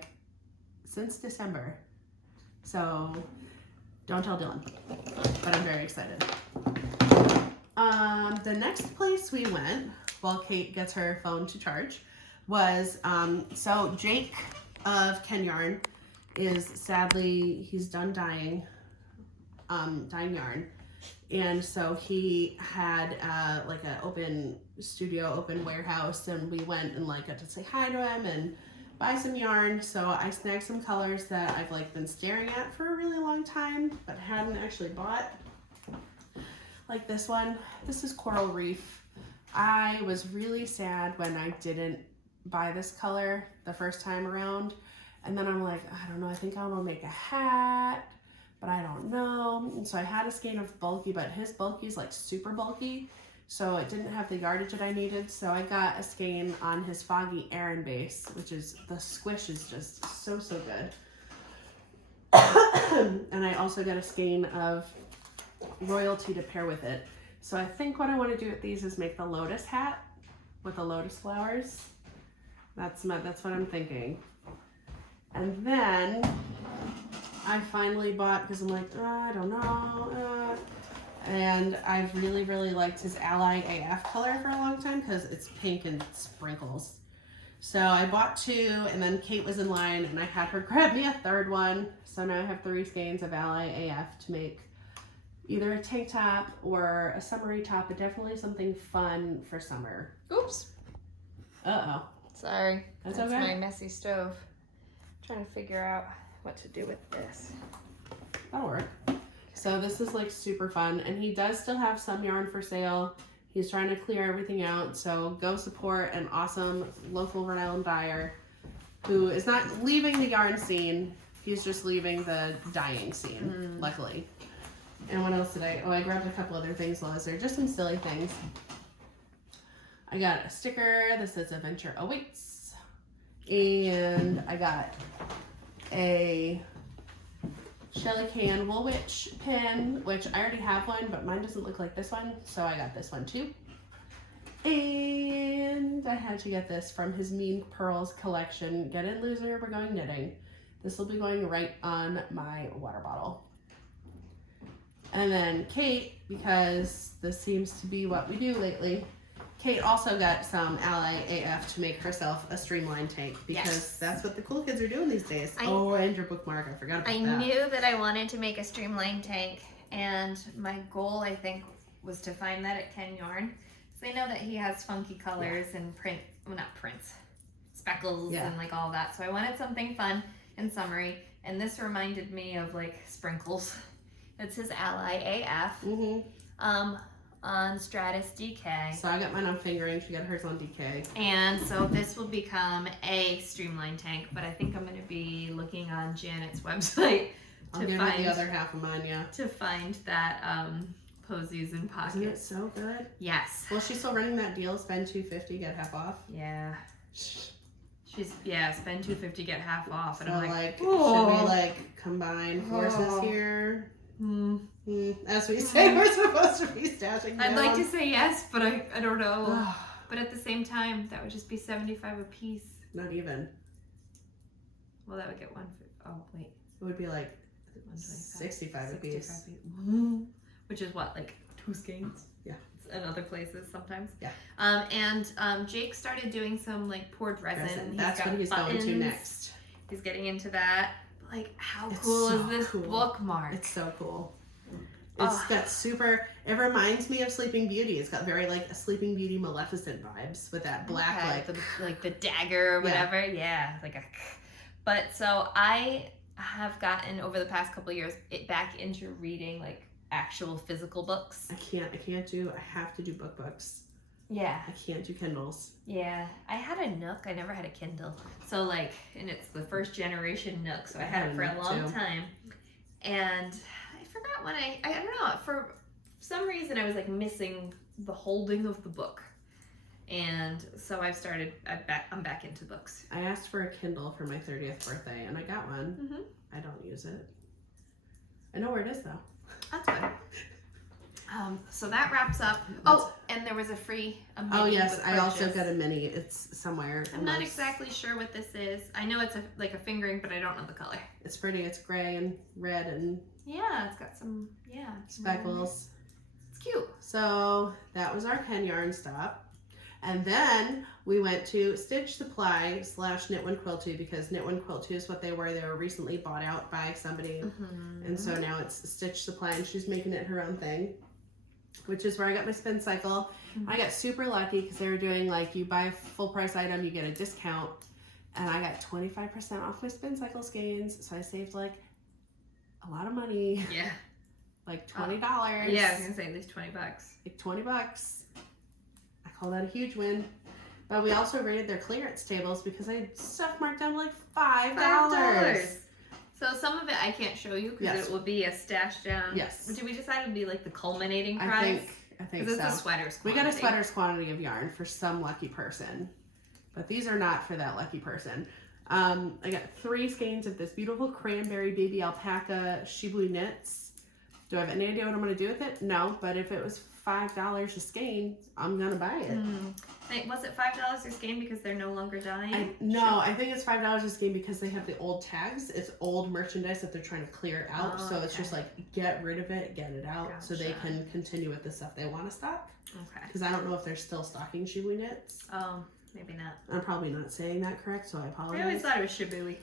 since December. So don't tell Dylan. But I'm very excited. The next place we went, while Kait gets her phone to charge, was so Jake of Ken Yarn is sadly, he's done dyeing yarn, and so he had an open studio, open warehouse, and we went and got to say hi to him and buy some yarn. So I snagged some colors that I've been staring at for a really long time but hadn't actually bought, like this one. This is Coral Reef. I was really sad when I didn't buy this color the first time around, and then I'm like, I don't know, I think I want to make a hat, but I don't know. And so I had a skein of bulky, but his bulky is super bulky, so it didn't have the yardage that I needed. So I got a skein on his Foggy Aran base, which is, the squish is just so good. And I also got a skein of Royalty to pair with it. So I think what I want to do with these is make the lotus hat with the lotus flowers. That's what I'm thinking. And then I finally bought, because I'm like, I don't know. And I've really liked his Ally AF color for a long time, because it's pink and sprinkles. So I bought 2, and then Kait was in line, and I had her grab me a third one. So now I have 3 skeins of Ally AF to make either a tank top or a summery top, but definitely something fun for summer. Oops. Uh-oh. Sorry. That's okay. okay. My messy stove. I'm trying to figure out what to do with this. That'll work. So this is super fun, and he does still have some yarn for sale. He's trying to clear everything out, so go support an awesome local Rhode Island dyer who is not leaving the yarn scene. He's just leaving the dyeing scene, luckily. And what else did I grabbed a couple other things while I was there, just some silly things. I got a sticker that says Adventure Awaits, and I got a Shelly Can Woolwich pin, which I already have one, but mine doesn't look like this one, so I got this one too. And I had to get this from his Mean Pearls collection. Get in, loser, we're going knitting. This will be going right on my water bottle. And then Kait, because this seems to be what we do lately, Kait also got some Ally AF to make herself a streamlined tank, because that's what the cool kids are doing these days. And your bookmark, I forgot about that. I knew that I wanted to make a streamlined tank, and my goal, I think, was to find that at Ken Yarn. So I know that he has funky colors and speckles and like all that. So I wanted something fun and summery, and this reminded me of like Sprinkles. It's his ally AF. On Stratus DK. So I got mine on fingering, she got hers on DK. And so this will become a streamlined tank, but I think I'm going to be looking on Janet's website to find the other half of mine, to find that Posies and pockets. Isn't it so good? Yes. Well, she's still running that deal, spend $250, get half off. Yeah. She's, spend $250, get half off. And so I'm like, should we like combine forces here? As we say, we're supposed to be stashing down. I'd like to say yes, but I don't know. But at the same time, that would just be $75 a piece. Not even. Well, that would get one. Oh wait, it would be like $65 a piece. Which is what, like 2 skeins? Yeah. In other places sometimes. Yeah. And Jake started doing some like poured resin. That's what he's going to next. He's getting into that. Like, how cool is this bookmark? It's so cool. It's got super, it reminds me of Sleeping Beauty. It's got very like a Sleeping Beauty Maleficent vibes with that black like the dagger or whatever. Yeah, like a. But so I have gotten over the past couple of years back into reading like actual physical books. I have to do books. Yeah. I can't do Kindles. Yeah. I had a Nook. I never had a Kindle. So like, and it's the first generation Nook. So I had it for a long time. And I forgot when I don't know, for some reason I was like missing the holding of the book. And so I'm back into books. I asked for a Kindle for my 30th birthday and I got one. I don't use it. I know where it is though. That's good. So that wraps up. And there was a mini. Oh yes, I also got a mini. It's somewhere. I'm not exactly sure what this is. I know it's like a fingering, but I don't know the color. It's pretty. It's gray and red and it's got some speckles. It's cute. So that was our pen yarn stop. And then we went to Stitch Supply / Knit One Quilt 2 because Knit One Quilt 2 is what they were. They were recently bought out by somebody. And so now it's Stitch Supply and she's making it her own thing, which is where I got my Spincycle. I got super lucky because they were doing like, you buy a full price item, you get a discount. And I got 25% off my Spincycle skeins. So I saved like a lot of money. Yeah. Like $20. Yeah, I was going to say at least $20. Like $20. I call that a huge win. But we also raided their clearance tables because I had stuff marked down like $5. So some of it I can't show you because it will be a stash down. Yes. Did we decide it would be like the culminating prize? I think so. It's a sweaters quantity. We got a sweaters quantity of yarn for some lucky person. But these are not for that lucky person. I got 3 skeins of this beautiful cranberry baby alpaca Shibui knits. Do I have any idea what I'm going to do with it? No, but if it was $5 a skein, I'm going to buy it. Wait, was it $5 a skein because they're no longer dying? No, I think it's $5 a skein because they have the old tags. It's old merchandise that they're trying to clear out. So it's just like, get rid of it, get it out, so they can continue with the stuff they want to stock. Okay. Because I don't know if they're still stocking Shibui knits. Oh, maybe not. I'm probably not saying that correct, so I apologize. I always thought it was Shibui.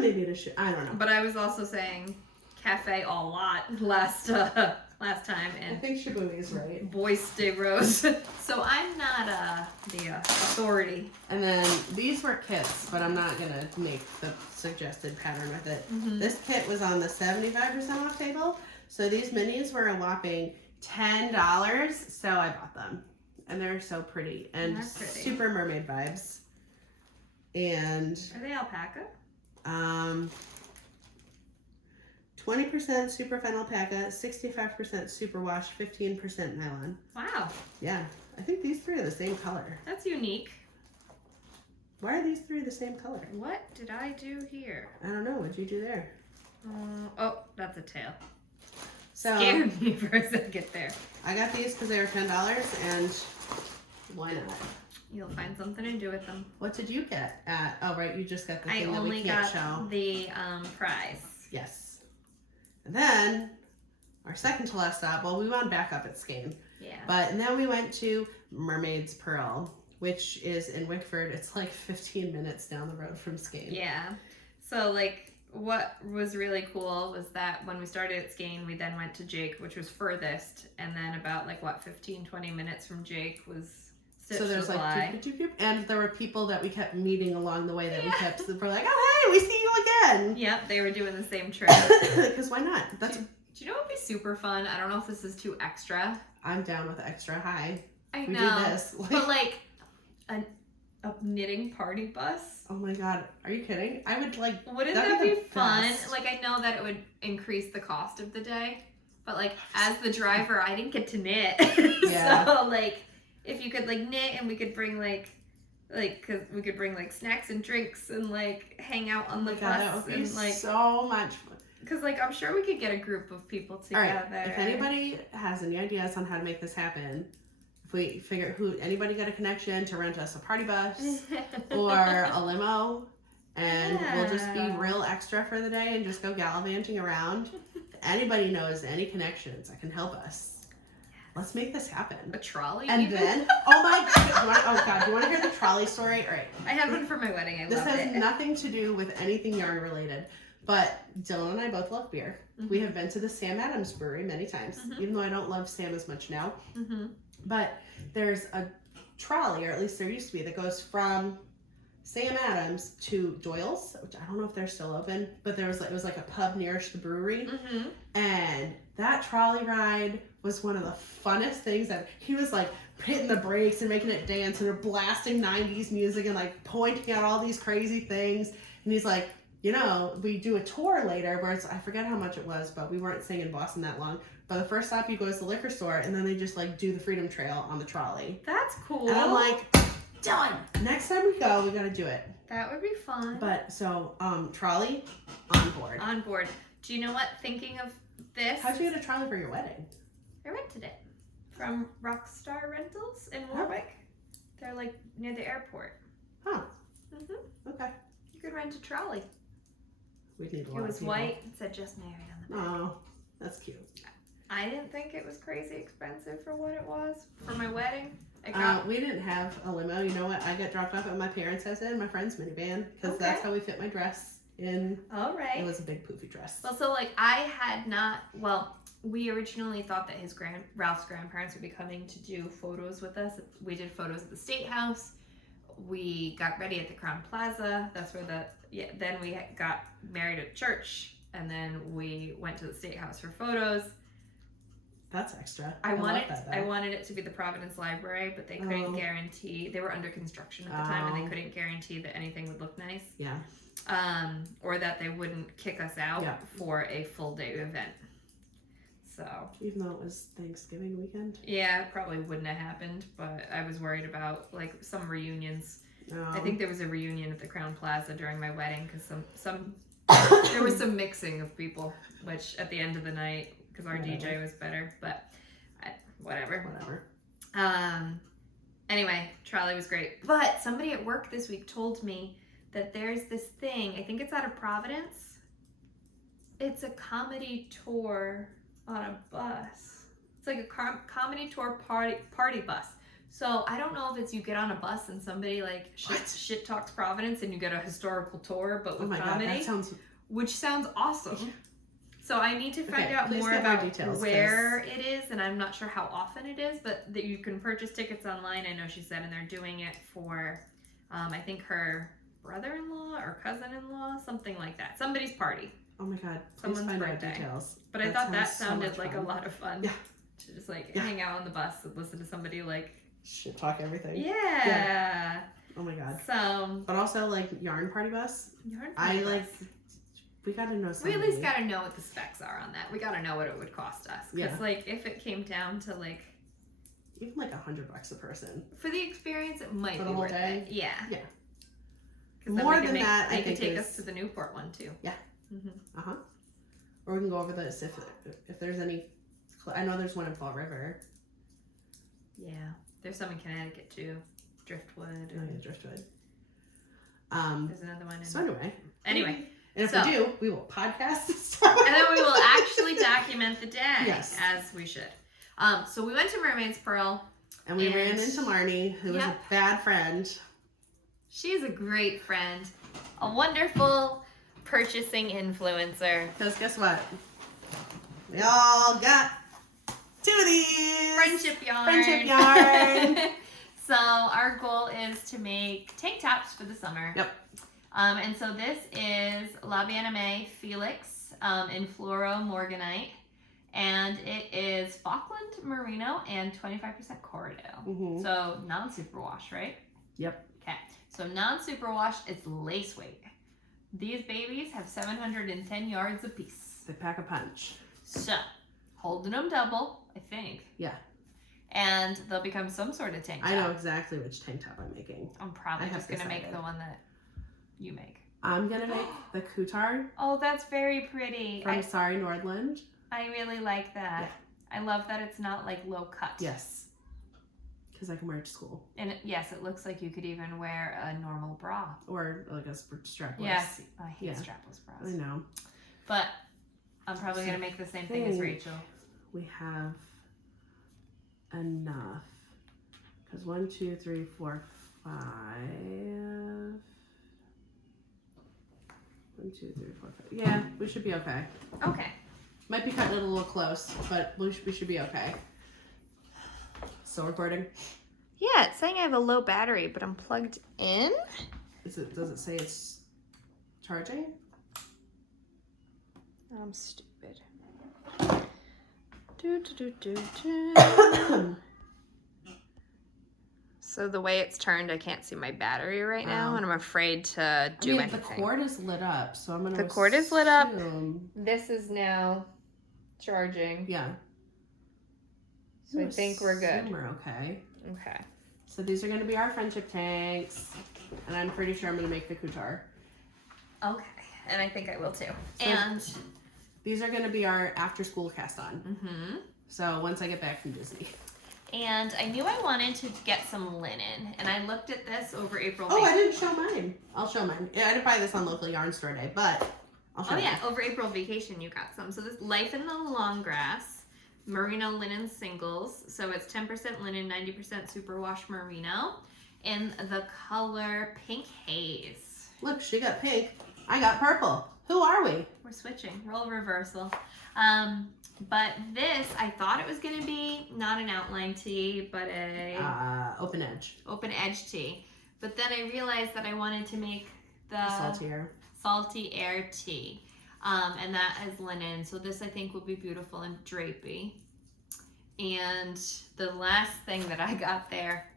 Maybe it is. I don't know. But I was also saying cafe a lot last time, and I think Shibui is right. Boys de Rose. So I'm not the authority. And then these were kits, but I'm not gonna make the suggested pattern with it. This kit was on the 75% off table, so these minis were a whopping $10. So I bought them, and they're so pretty and super mermaid vibes. And are they alpaca? 20% super fine alpaca, 65% superwash, 15% nylon. Wow. Yeah, I think these 3 are the same color. That's unique. Why are these 3 the same color? What did I do here? I don't know. What'd you do there? Oh, that's a tail. So scared me for a second there. I got these because they were $10, and why not? You'll find something to do with them. What did you get at? Oh, right, you just got the thing that we can't show. I only got the prize. Yes. And then our second to last stop, well, we wound back up at Skane. Yeah. And then we went to Mermaid's Pearl, which is in Wickford. It's like 15 minutes down the road from Skane. Yeah. So like what was really cool was that when we started at Skane, we then went to Jake, which was furthest. And then about like 15-20 minutes from Jake was So there's like doop, doop, doop, and there were people that we kept meeting along the way that we kept. We're like, oh hey, we see you again. Yep, they were doing the same trick. Because why not? That's. Do you know what would be super fun? I don't know if this is too extra. I'm down with extra. Hi. I we know. Do this. But like a knitting party bus. Oh my god, are you kidding? I would like. Wouldn't that be fun? Like I know that it would increase the cost of the day, but like as the driver, I didn't get to knit. Yeah. So like. If you could like knit and we could bring cause we could bring like snacks and drinks and like hang out on the bus that would be and like so much fun. Cause like I'm sure we could get a group of people together. All right. If anybody has any ideas on how to make this happen, if we figure anybody got a connection to rent us a party bus or a limo, and we'll just be real extra for the day and just go gallivanting around. If anybody knows any connections that can help us. Let's make this happen. A trolley? And even? then, oh my god, do you want to hear the trolley story? All right. I had one for my wedding. I this loved has it. nothing to do with anything yarn related, but Dylan and I both love beer. Mm-hmm. We have been to the Sam Adams Brewery many times, even though I don't love Sam as much now. Mm-hmm. But there's a trolley, or at least there used to be, that goes from Sam Adams to Doyle's, which I don't know if they're still open, but it was like a pub nearest the brewery, and that trolley ride was one of the funnest things ever. He was like hitting the brakes and making it dance and blasting 90s music and like pointing out all these crazy things. And he's like, you know, we do a tour later where I forget how much it was, but we weren't staying in Boston that long. But the first stop you go is the liquor store, and then they just like do the Freedom Trail on the trolley. That's cool. And I'm like, Dylan, next time we go, we gotta do it. That would be fun. But so, trolley, on board. On board. Do you know what? Thinking of this. How'd you get a trolley for your wedding? I rented it from Rockstar Rentals in Warwick. Oh. They're like near the airport. Huh. Okay. You could rent a trolley. We'd need a lot It was of people. white. It said just married on the back. Oh, that's cute. I didn't think it was crazy expensive for what it was for my wedding. We didn't have a limo. You know what? I got dropped off at my parents' house in my friend's minivan because that's how we fit my dress in. All right. It was a big poofy dress. Well, so like I had not. Well, we originally thought that Ralph's grandparents would be coming to do photos with us. We did photos at the State House. We got ready at the Crown Plaza. That's where then we got married at church, and then we went to the State House for photos. That's extra. I wanted it to be the Providence Library, but they couldn't guarantee. They were under construction at the time, and they couldn't guarantee that anything would look nice. Yeah. Or that they wouldn't kick us out for a full day event. So. Even though it was Thanksgiving weekend. Yeah, it probably wouldn't have happened, but I was worried about like some reunions. I think there was a reunion at the Crown Plaza during my wedding because there was some mixing of people, which at the end of the night. Because our DJ was better, but whatever. Anyway, trolley was great. But somebody at work this week told me that there's this thing, I think it's out of Providence. It's a comedy tour on a bus. It's like a comedy tour party bus. So I don't know if it's you get on a bus and somebody like shit talks Providence and you get a historical tour, but with comedy. God, which sounds awesome. So I need to find out more about details, where it is, and I'm not sure how often it is, but that you can purchase tickets online. I know she said, and they're doing it for, I think her brother-in-law or cousin-in-law, something like that. Somebody's party. Oh my God! Someone's birthday. Details. But I thought that sounded like a lot of fun. Yeah. To just like hang out on the bus and listen to somebody like shit talk everything. Yeah. Oh my God. So. But also like yarn party bus. We gotta know something. We at least gotta know what the specs are on that. We gotta know what it would cost us. Because like if it came down to like even like $100 a person. For the experience it might be worth worth it. Yeah. Yeah. More than that, they could take us to the Newport one too. Yeah. Mm-hmm. Or we can go over this if there's any. I know there's one in Fall River. Yeah. There's some in Connecticut too. Driftwood. Oh yeah, Driftwood. There's another one in So anyway. And if we do, we will podcast this stuff. And then we will actually document the day. Yes. As we should. So we went to Mermaid's Pearl. And we ran into Marnie, who was a bad friend. She's a great friend. A wonderful purchasing influencer. Because guess what? We all got 2 of these. Friendship yarn. So our goal is to make tank tops for the summer. Yep. And so this is La Baname Felix in Fluoro Morganite. And it is Falkland Merino and 25% Corridor. So non-superwash, right? Yep. Okay. So non-superwash, it's lace weight. These babies have 710 yards apiece. They pack a punch. So, holding them double, I think. Yeah. And they'll become some sort of tank top. I know exactly which tank top I'm making. I'm probably just going to make the one that you make. I'm going to make the Coutard. Oh, that's very pretty. From Sorry Nordland. I really like that. Yeah. I love that it's not like low cut. Yes. Because I can wear it to school. And yes, it looks like you could even wear a normal bra. Or like a strapless. Yes, I hate strapless bras. I know. But I'm probably going to make the same thing as Rachel. We have enough. Because 1, 2, 3, 4, 5. 1, 2, 3, 4, 5. Yeah, we should be okay. Okay. Might be cutting it a little close, but we should be okay. Still recording? Yeah, it's saying I have a low battery, but I'm plugged in. Does it say it's charging? I'm stupid. So the way it's turned, I can't see my battery right now, and I'm afraid to do anything. The cord is lit up, so I'm gonna. The cord is lit up. This is now charging. Yeah. So I think we're good. We're okay. Okay. So these are going to be our friendship tanks, and I'm pretty sure I'm going to make the Coutard. Okay, and I think I will too. So and these are going to be our after-school cast-on. So once I get back from Disney. And I knew I wanted to get some linen, and I looked at this over April. Oh, I didn't show mine. I'll show mine. Yeah, I didn't buy this on Local Yarn Store Day, but I'll show mine. Yeah, over April vacation you got some. So this Life in the Long Grass. Merino linen singles, so it's 10% linen, 90% superwash merino, in the color Pink Haze. Look, she got pink, I got purple. Who are we? We're switching, role reversal. But this, I thought it was going to be not an outline tee, but a open edge tee. But then I realized that I wanted to make the salty air tee. And that is linen. So this I think will be beautiful and drapey. And the last thing that I got there,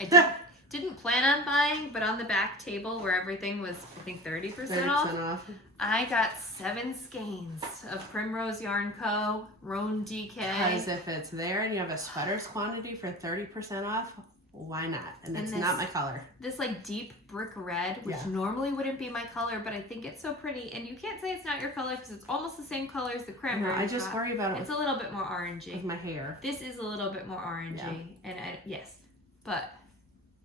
I didn't plan on buying, but on the back table where everything was, I think 30% off, I got 7 skeins of Primrose Yarn Co. Roan DK. Because if it's there and you have a sweaters quantity for 30% off, why not? And it's not my color. This like deep brick red, which normally wouldn't be my color, but I think it's so pretty. And you can't say it's not your color because it's almost the same color as the cranberry. I just worry about it. It's a little bit more orangey. With my hair. This is a little bit more orangey. And yes, but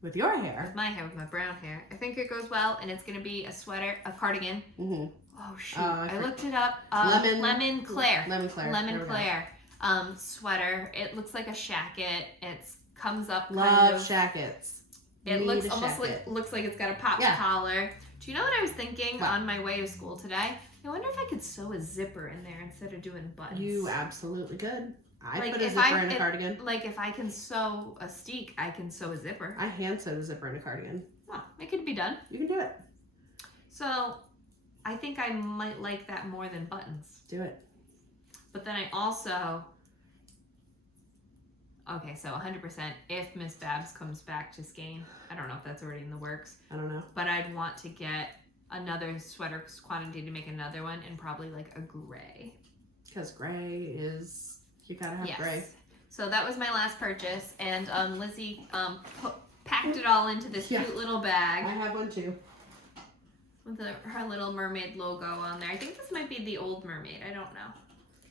with your hair. With my hair, with my brown hair. I think it goes well, and it's going to be a sweater, a cardigan. Oh shoot, I looked it up. Lemon Claire. Sweater. It looks like a shacket. It's comes up kind of. Shackets. It looks almost looks like it's got a pop collar. Do you know what I was thinking on my way to school today? I wonder if I could sew a zipper in there instead of doing buttons. You absolutely could. I put a zipper in a cardigan. Like if I can sew a steek, I can sew a zipper. I hand sewed a zipper in a cardigan. Well, it could be done. You can do it. So I think I might like that more than buttons. Do it. But then I also... Okay, so 100% if Miss Babs comes back to Skane. I don't know if that's already in the works. I don't know. But I'd want to get another sweater quantity to make another one, and probably like a gray. Because gray is... You gotta have gray. So that was my last purchase, and Lizzie packed it all into this cute little bag. I have one too. With her little mermaid logo on there. I think this might be the old mermaid. I don't know.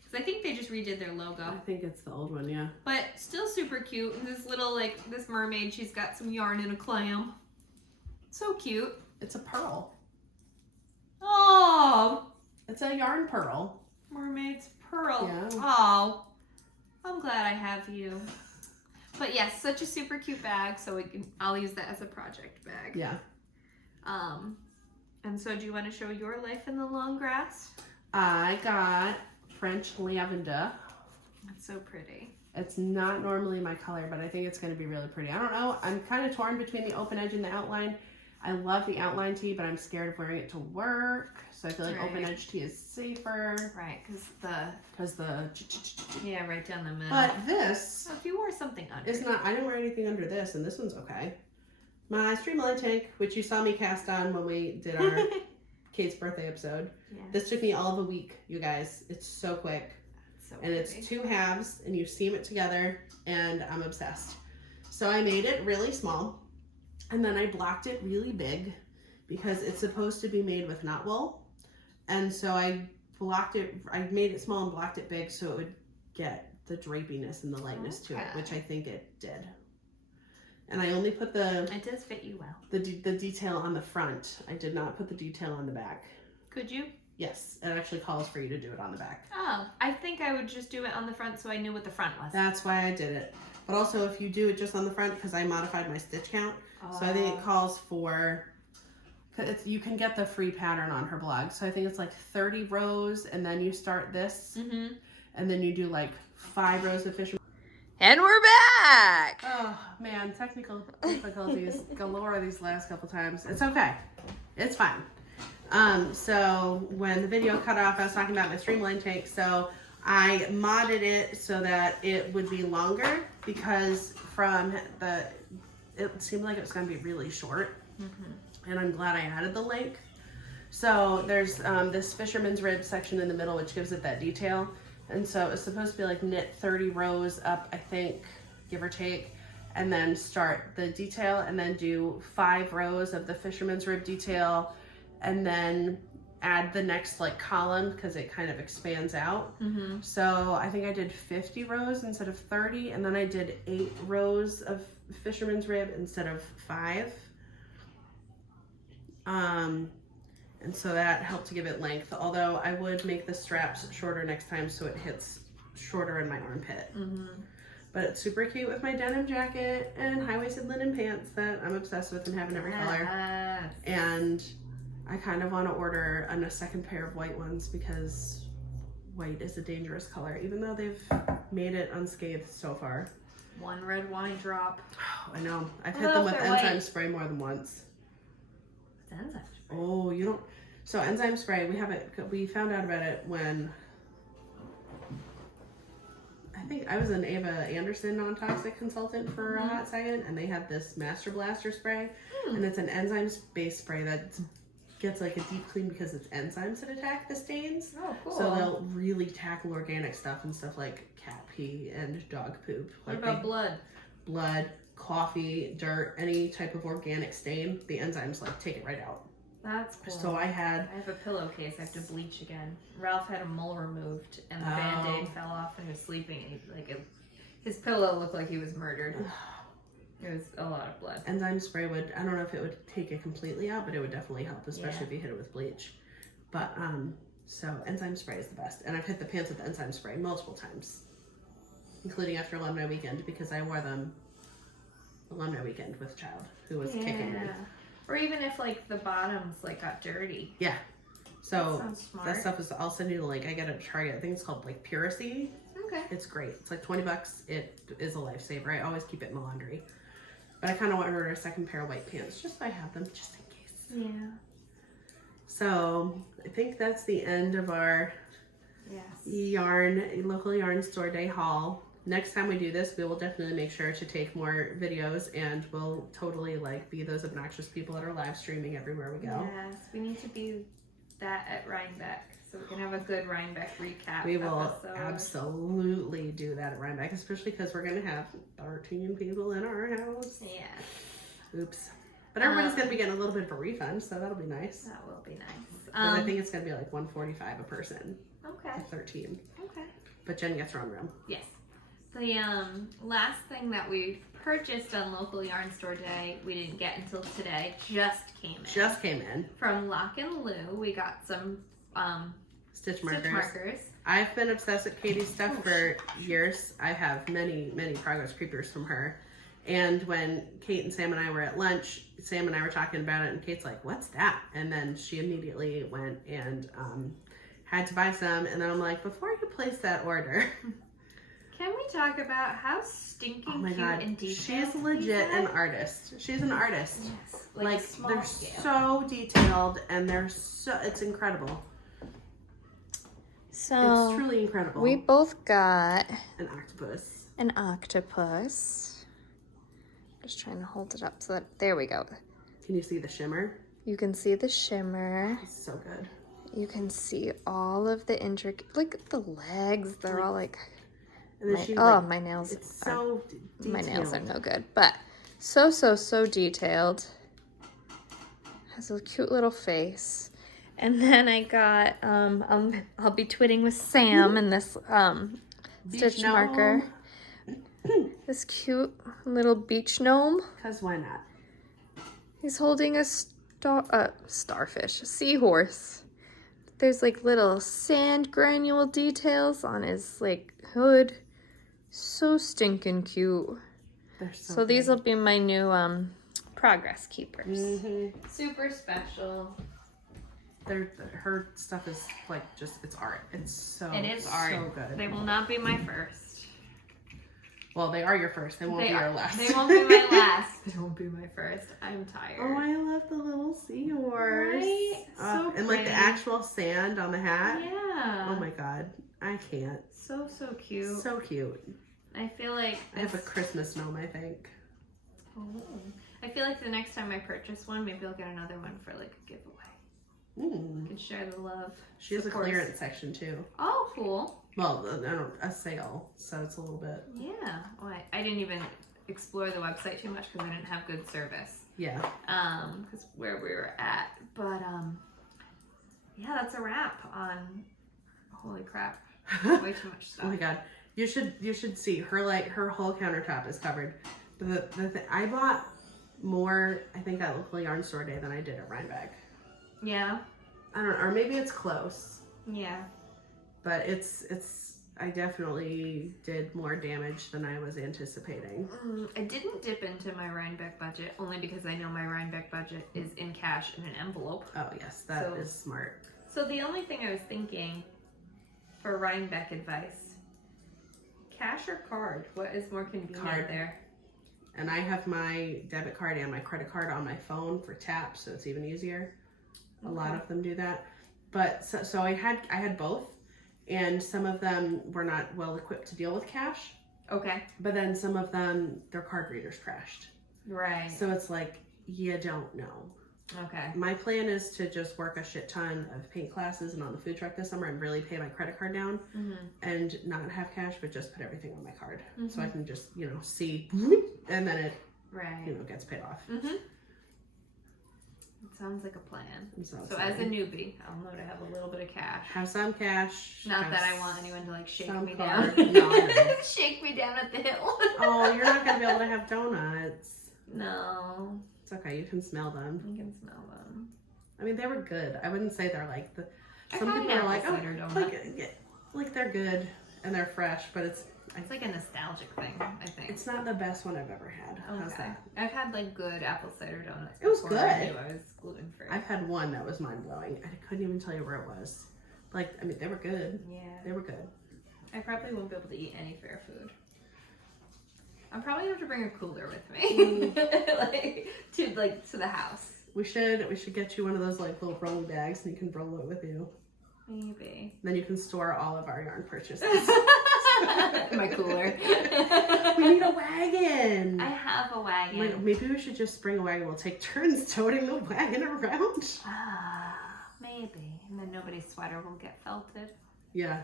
Because I think they just redid their logo. I think it's the old one, yeah. But still super cute. And this little, this mermaid, she's got some yarn in a clam. So cute. It's a pearl. Oh! It's a yarn pearl. Mermaid's pearl. Yeah. Oh. I'm glad I have you. But yes, such a super cute bag. So I'll use that as a project bag. Yeah. And so do you want to show your life in the long grass? I got French Lavender. That's so pretty. It's not normally my color, but I think it's going to be really pretty. I don't know. I'm kind of torn between the open edge and the outline. I love the outline tee, but I'm scared of wearing it to work. So I feel like open edge tee is safer. Right, yeah, right down the middle. But this, well, if you wore something under, it's not. I didn't wear anything under this, and this one's okay. My Streamline tank, which you saw me cast on when we did our Kate's birthday episode. Yeah. This took me all of a week, you guys. It's so quick. And it's 2 halves, and you seam it together, and I'm obsessed. So I made it really small, and then I blocked it really big because it's supposed to be made with knot wool. And so I made it small and blocked it big so it would get the drapiness and the lightness to it, which I think it did. And I only put it does fit you well. The detail on the front. I did not put the detail on the back. Could you? Yes, it actually calls for you to do it on the back. Oh, I think I would just do it on the front so I knew what the front was. That's why I did it. But also if you do it just on the front, because I modified my stitch count, so I think it calls for, you can get the free pattern on her blog. So I think it's like 30 rows, and then you start this, and then you do like 5 rows of fisherman. And we're back! Oh man, technical difficulties galore these last couple times. It's okay. It's fine. So when the video cut off, I was talking about my Streamline tank. So I modded it so that it would be longer because it seemed like it was going to be really short. And I'm glad I added the length. So there's this fisherman's rib section in the middle, which gives it that detail. And so it's supposed to be like knit 30 rows up, I think, give or take, and then start the detail and then do 5 rows of the fisherman's rib detail, and then add the next like column because it kind of expands out. So I think I did 50 rows instead of 30, and then I did 8 rows of fisherman's rib instead of 5. And so that helped to give it length, although I would make the straps shorter next time so it hits shorter in my armpit. But it's super cute with my denim jacket and high-waisted linen pants that I'm obsessed with and have in every color. And I kind of want to order a second pair of white ones because white is a dangerous color, even though they've made it unscathed so far. One red wine drop. Oh, I know. I've hit them with enzyme spray more than once. What's enzyme spray? Oh, you don't. So enzyme spray, we found out about it when I think I was an Ava Anderson non-toxic consultant for a hot second, and they had this Master Blaster spray, and it's an enzyme-based spray that gets like a deep clean because it's enzymes that attack the stains. Oh, cool. So they'll really tackle organic stuff and stuff like cat pee and dog poop. What about blood? Blood, coffee, dirt, any type of organic stain, the enzymes like take it right out. That's cool. So I have a pillowcase I have to bleach again. Ralph had a mole removed and the band-aid fell off when he was sleeping. His pillow looked like he was murdered. It was a lot of blood. Enzyme spray would, I don't know if it would take it completely out, but it would definitely help, especially if you hit it with bleach. But, so enzyme spray is the best. And I've hit the pants with enzyme spray multiple times, including after alumni weekend, because I wore them alumni weekend with a child who was kicking me. Or even if like the bottoms like got dirty. Yeah. So that stuff is, I'll send you the link. I got it at Target. I think it's called like Puracy. Okay. It's great. It's like $20. It is a lifesaver. I always keep it in the laundry. But I kind of want to order a second pair of white pants just so I have them just in case. Yeah. So I think that's the end of our local yarn store day haul. Next time we do this, we will definitely make sure to take more videos, and we'll totally like be those obnoxious people that are live streaming everywhere we go. Yes, we need to be that at Rhinebeck so we can have a good Rhinebeck recap. We will absolutely do that at Rhinebeck, especially because we're going to have 13 people in our house. Yeah. Oops. But everybody's going to be getting a little bit of a refund, so that'll be nice. That will be nice. But I think it's going to be like $145 a person. Okay. For 13. Okay. But Jen gets her own room. Yes. The last thing that we purchased on local yarn store day, we didn't get until today, just came in. From Lock and Lou, we got some stitch markers. I've been obsessed with Katie's stuff for years. I have many, many progress creepers from her. And when Kait and Sam and I were at lunch, Sam and I were talking about it, and Kate's like, "What's that?" And then she immediately went and had to buy some. And then I'm like, before you place that order, can we talk about how stinking Oh my cute god, and detailed she's these legit are? an artist. She's an artist. Yes, Like small they're scale. so detailed and it's incredible. So It's truly incredible. we both got An octopus. an octopus. Just trying to hold it up so that, there we go. Can you see the shimmer? You can see the shimmer. It's so good. You can see all of the intricate, look at the legs. They're all like, And then my nails. It's so detailed. My nails are no good, but so detailed. Has a cute little face. And then I got, I'll be twitting with Sam in this stitch marker. This cute little beach gnome. Because why not? He's holding a starfish, a seahorse. There's like little sand granule details on his like hood. So stinking cute. They're so So these will be my new progress keepers. Super special. Her stuff is like it's art. It's so It is art. So good. They will not be my first. Well, they are your first. They won't be your last. They won't be my last. They won't be my first. I'm tired. Oh, I love the little seahorse. Right? So and like the pretty. actual sand on the hat. Yeah. Oh my god, I can't. So cute. So cute. I feel like I have a Christmas gnome, I think. Oh. I feel like the next time I purchase one, maybe I'll get another one for like a giveaway. Ooh. We can share the love. She has Support. a clearance section too. Oh, cool. Well, a sale, so it's a little bit. Yeah. Well, I didn't even explore the website too much because I didn't have good service. Yeah. Because where we were at. But yeah, that's a wrap on. Holy crap! Way too much stuff. Oh my god, you should see her whole countertop is covered. I bought more, I think, at local yarn store day than I did at Rhinebeck. Yeah. I don't know, or maybe it's close. Yeah. But I definitely did more damage than I was anticipating. I didn't dip into my Rhinebeck budget only because I know my Rhinebeck budget is in cash in an envelope. Oh yes, that is smart. So the only thing I was thinking for Rhinebeck advice, cash or card? What is more convenient there? And I have my debit card and my credit card on my phone for tap, so it's even easier. A lot of them do that. But so I had both, and some of them were not well equipped to deal with cash. Okay. But then some of them, their card readers crashed. Right. So it's like, you don't know. Okay. My plan is to just work a shit ton of paint classes and on the food truck this summer and really pay my credit card down and not have cash, but just put everything on my card. So I can just, see, and then it, gets paid off. It sounds like a plan. So excited. as a newbie, I'll know to have a little bit of cash. Have some cash. Not that I want anyone to like shake me card. down. No. Shake me down at the hill. Oh, you're not going to be able to have donuts. No. It's okay. You can smell them. You can smell them. I mean, they were good. I wouldn't say they're like some had people an are like, apple cider donut. like they're good and they're fresh, but it's like a nostalgic thing, I think. It's not the best one I've ever had. How's that? I've had like good apple cider donuts. It was before good. I knew I was gluten free. I've had one that was mind blowing. I couldn't even tell you where it was. They were good. Yeah. They were good. I probably won't be able to eat any fair food. I'm probably gonna have to bring a cooler with me, to the house. We should get you one of those like little rolling bags, and you can roll it with you. Maybe. Then you can store all of our yarn purchases. My cooler. We need a wagon. I have a wagon. Like, maybe we should just bring a wagon. We'll take turns toting the wagon around. Maybe. And then nobody's sweater will get felted. Yeah.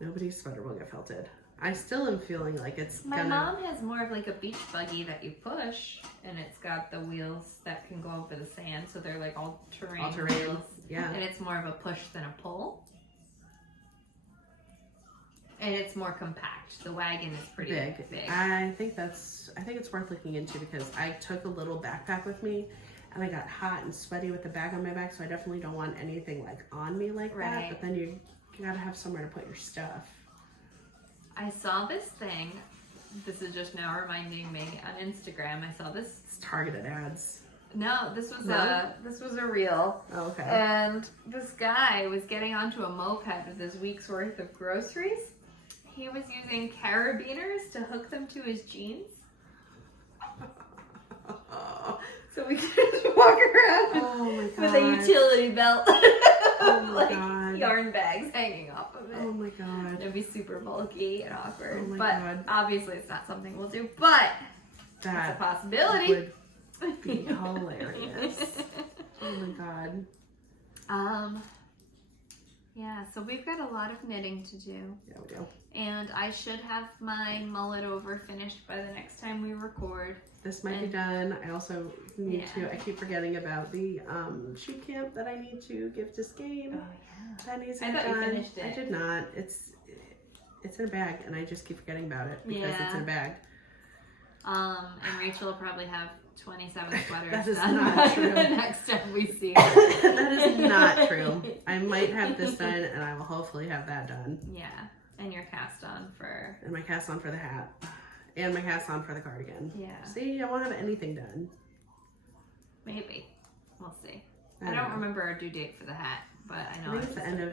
Nobody's sweater will get felted. I still am feeling like it's My mom has more of like a beach buggy that you push, and it's got the wheels that can go over the sand, so they're like all-terrain wheels. Yeah. And it's more of a push than a pull. And it's more compact. The wagon is pretty big. I think it's worth looking into because I took a little backpack with me and I got hot and sweaty with the bag on my back, so I definitely don't want anything like on me like that. But then you gotta have somewhere to put your stuff. I saw this thing. This is just now reminding me on Instagram. I saw this. It's targeted ads. No, this was a reel. Oh, okay. And this guy was getting onto a moped with his week's worth of groceries. he was using carabiners to hook them to his jeans. So we could just walk around with a utility belt. Like yarn bags hanging off of it. Oh my god. It'd be super bulky and awkward. Oh my but god. obviously it's not something we'll do. But that's a possibility. Would be hilarious. Oh my god. Yeah, so we've got a lot of knitting to do. Yeah, we do. And I should have my Mull It Over finished by the next time we record. This might be done. I also need to, I keep forgetting about the sheep camp that I need to give to Skein. Oh yeah. That needs to be done. You finished it. I did not. It's in a bag and I just keep forgetting about it because it's in a bag. And Rachel will probably have 27 sweaters That is done not true. the next time we see her. That is not true. I might have this done and I will hopefully have that done. Yeah. And your cast on for... And my cast on for the hat. And my cast on for the cardigan. Yeah. See, I won't have anything done. Maybe. We'll see. I don't know. remember our due date for the hat, but I know I think it's the end of...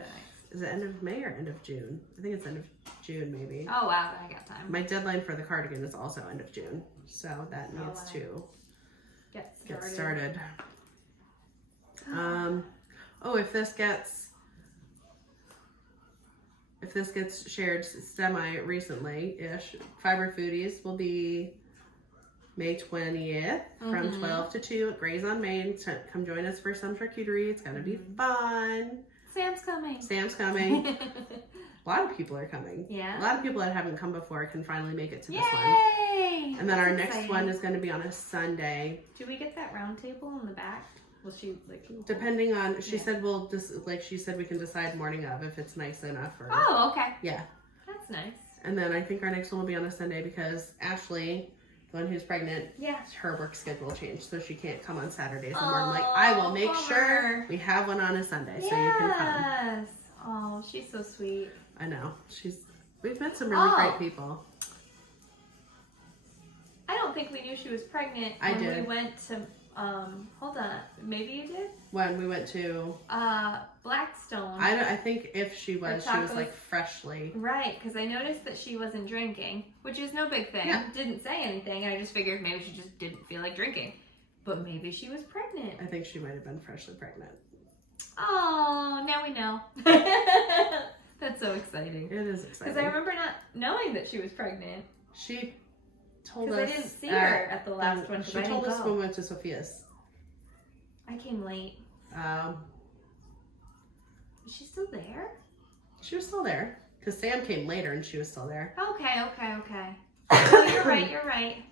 Is it end of May or end of June? I think it's end of June, maybe. Oh, wow. I got time. My deadline for the cardigan is also end of June. So that needs to get started. If this gets shared semi-recently-ish, Fiber Foodies will be May 20th from 12 to 2 at Gray's on Main. So come join us for some charcuterie. It's going to be fun. Sam's coming. Sam's coming. A lot of people are coming. Yeah. A lot of people that haven't come before can finally make it to this one. Yay! And then our next one is going to be on a Sunday. Do we get that round table in the back? Will she depending on, she said we'll just, she said we can decide morning of if it's nice enough. Or, oh, okay. Yeah. That's nice. And then I think our next one will be on a Sunday because Ashley, the one who's pregnant, her work schedule changed, so she can't come on Saturdays. And we're like, I will make sure we have one on a Sunday so you can come. Yes. Oh, she's so sweet. I know. We've met some really great people. I don't think we knew she was pregnant when we went to, hold on, maybe you did? When we went to Blackstone. I think if she was like freshly. Right, because I noticed that she wasn't drinking, which is no big thing. Yeah. Didn't say anything, and I just figured maybe she just didn't feel like drinking. But maybe she was pregnant. I think she might have been freshly pregnant. Oh, now we know. That's so exciting. It is exciting. Because I remember not knowing that she was pregnant. She told us. Because I didn't see her at the last one. She told us when we went to Sophia's. I came late. Is she still there? She was still there. Because Sam came later and she was still there. Okay. Oh, you're right.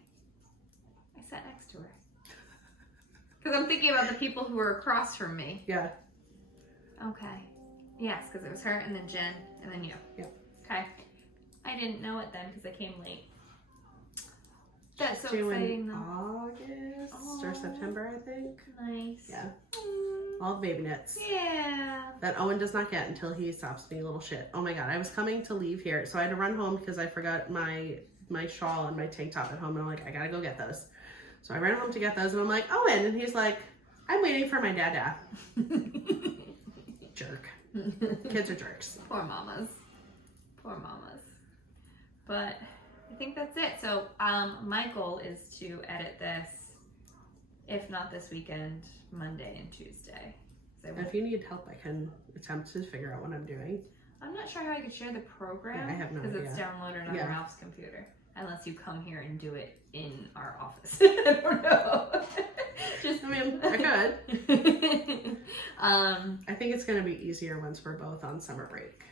I sat next to her. Because I'm thinking about the people who were across from me. Yeah. Okay. Yes, because it was her and then Jen and then you. Yep. Okay. I didn't know it then because I came late. That's so due exciting in August or September, I think. Nice. Yeah. All the baby knits. Yeah. That Owen does not get until he stops being a little shit. Oh my god, I was coming to leave here, so I had to run home because I forgot my shawl and my tank top at home, and I'm like, I gotta go get those. So I ran home to get those, and I'm like, Owen, and he's like, I'm waiting for my dada. Jerk. Kids are jerks. Poor mamas. But I think that's it. So my goal is to edit this, if not this weekend, Monday and Tuesday. If you need help, I can attempt to figure out what I'm doing. I'm not sure how I could share the program. Yeah, I have no idea. Because it's downloaded on Ralph's computer. Unless you come here and do it in our office. I don't know. I could. I think it's going to be easier once we're both on summer break.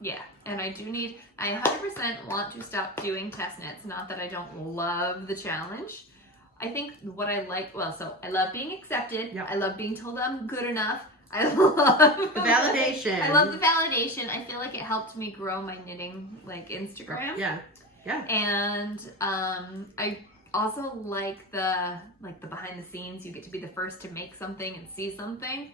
Yeah, and I 100% want to stop doing test knits. Not that I don't love the challenge. I think what I like, I love being accepted. Yep. I love being told I'm good enough. I love the validation. I love the validation. I feel like it helped me grow my knitting Instagram. Yeah. And I also like the behind the scenes. You get to be the first to make something and see something.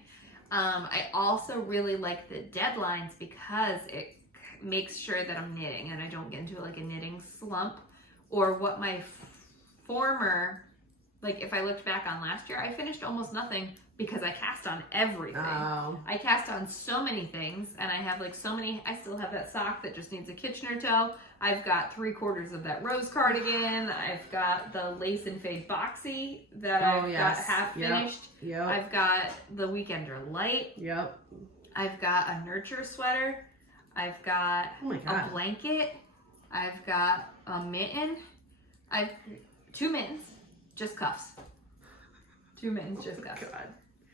I also really like the deadlines because it makes sure that I'm knitting and I don't get into a knitting slump, or what my former, if I looked back on last year, I finished almost nothing because I cast on everything. Oh. I cast on so many things, and I have like so many. I still have that sock that just needs a Kitchener toe. I've got 3/4 of that rose cardigan. I've got the lace and fade boxy that I've got half finished. Yep. I've got the Weekender light. Yep. I've got a nurture sweater. I've got a blanket. I've got a mitten. I've 2 mittens, just cuffs. 2 mittens, just cuffs. God.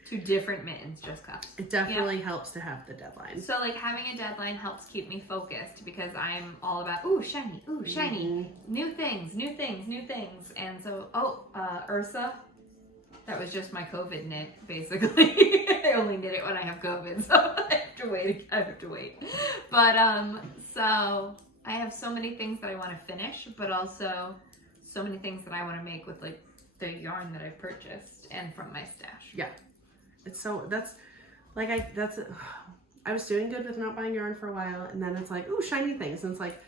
2 different mittens, just cuffs. It definitely helps to have the deadline. So like having a deadline helps keep me focused because I'm all about, ooh, shiny, new things. And so, Ursa, that was just my COVID knit, basically. I only knit it when I have COVID, so I have to wait. But, so I have so many things that I want to finish, but also so many things that I want to make with like the yarn that I purchased and from my stash. Yeah. It's so, I was doing good with not buying yarn for a while, and then it's like, ooh, shiny things. And it's like,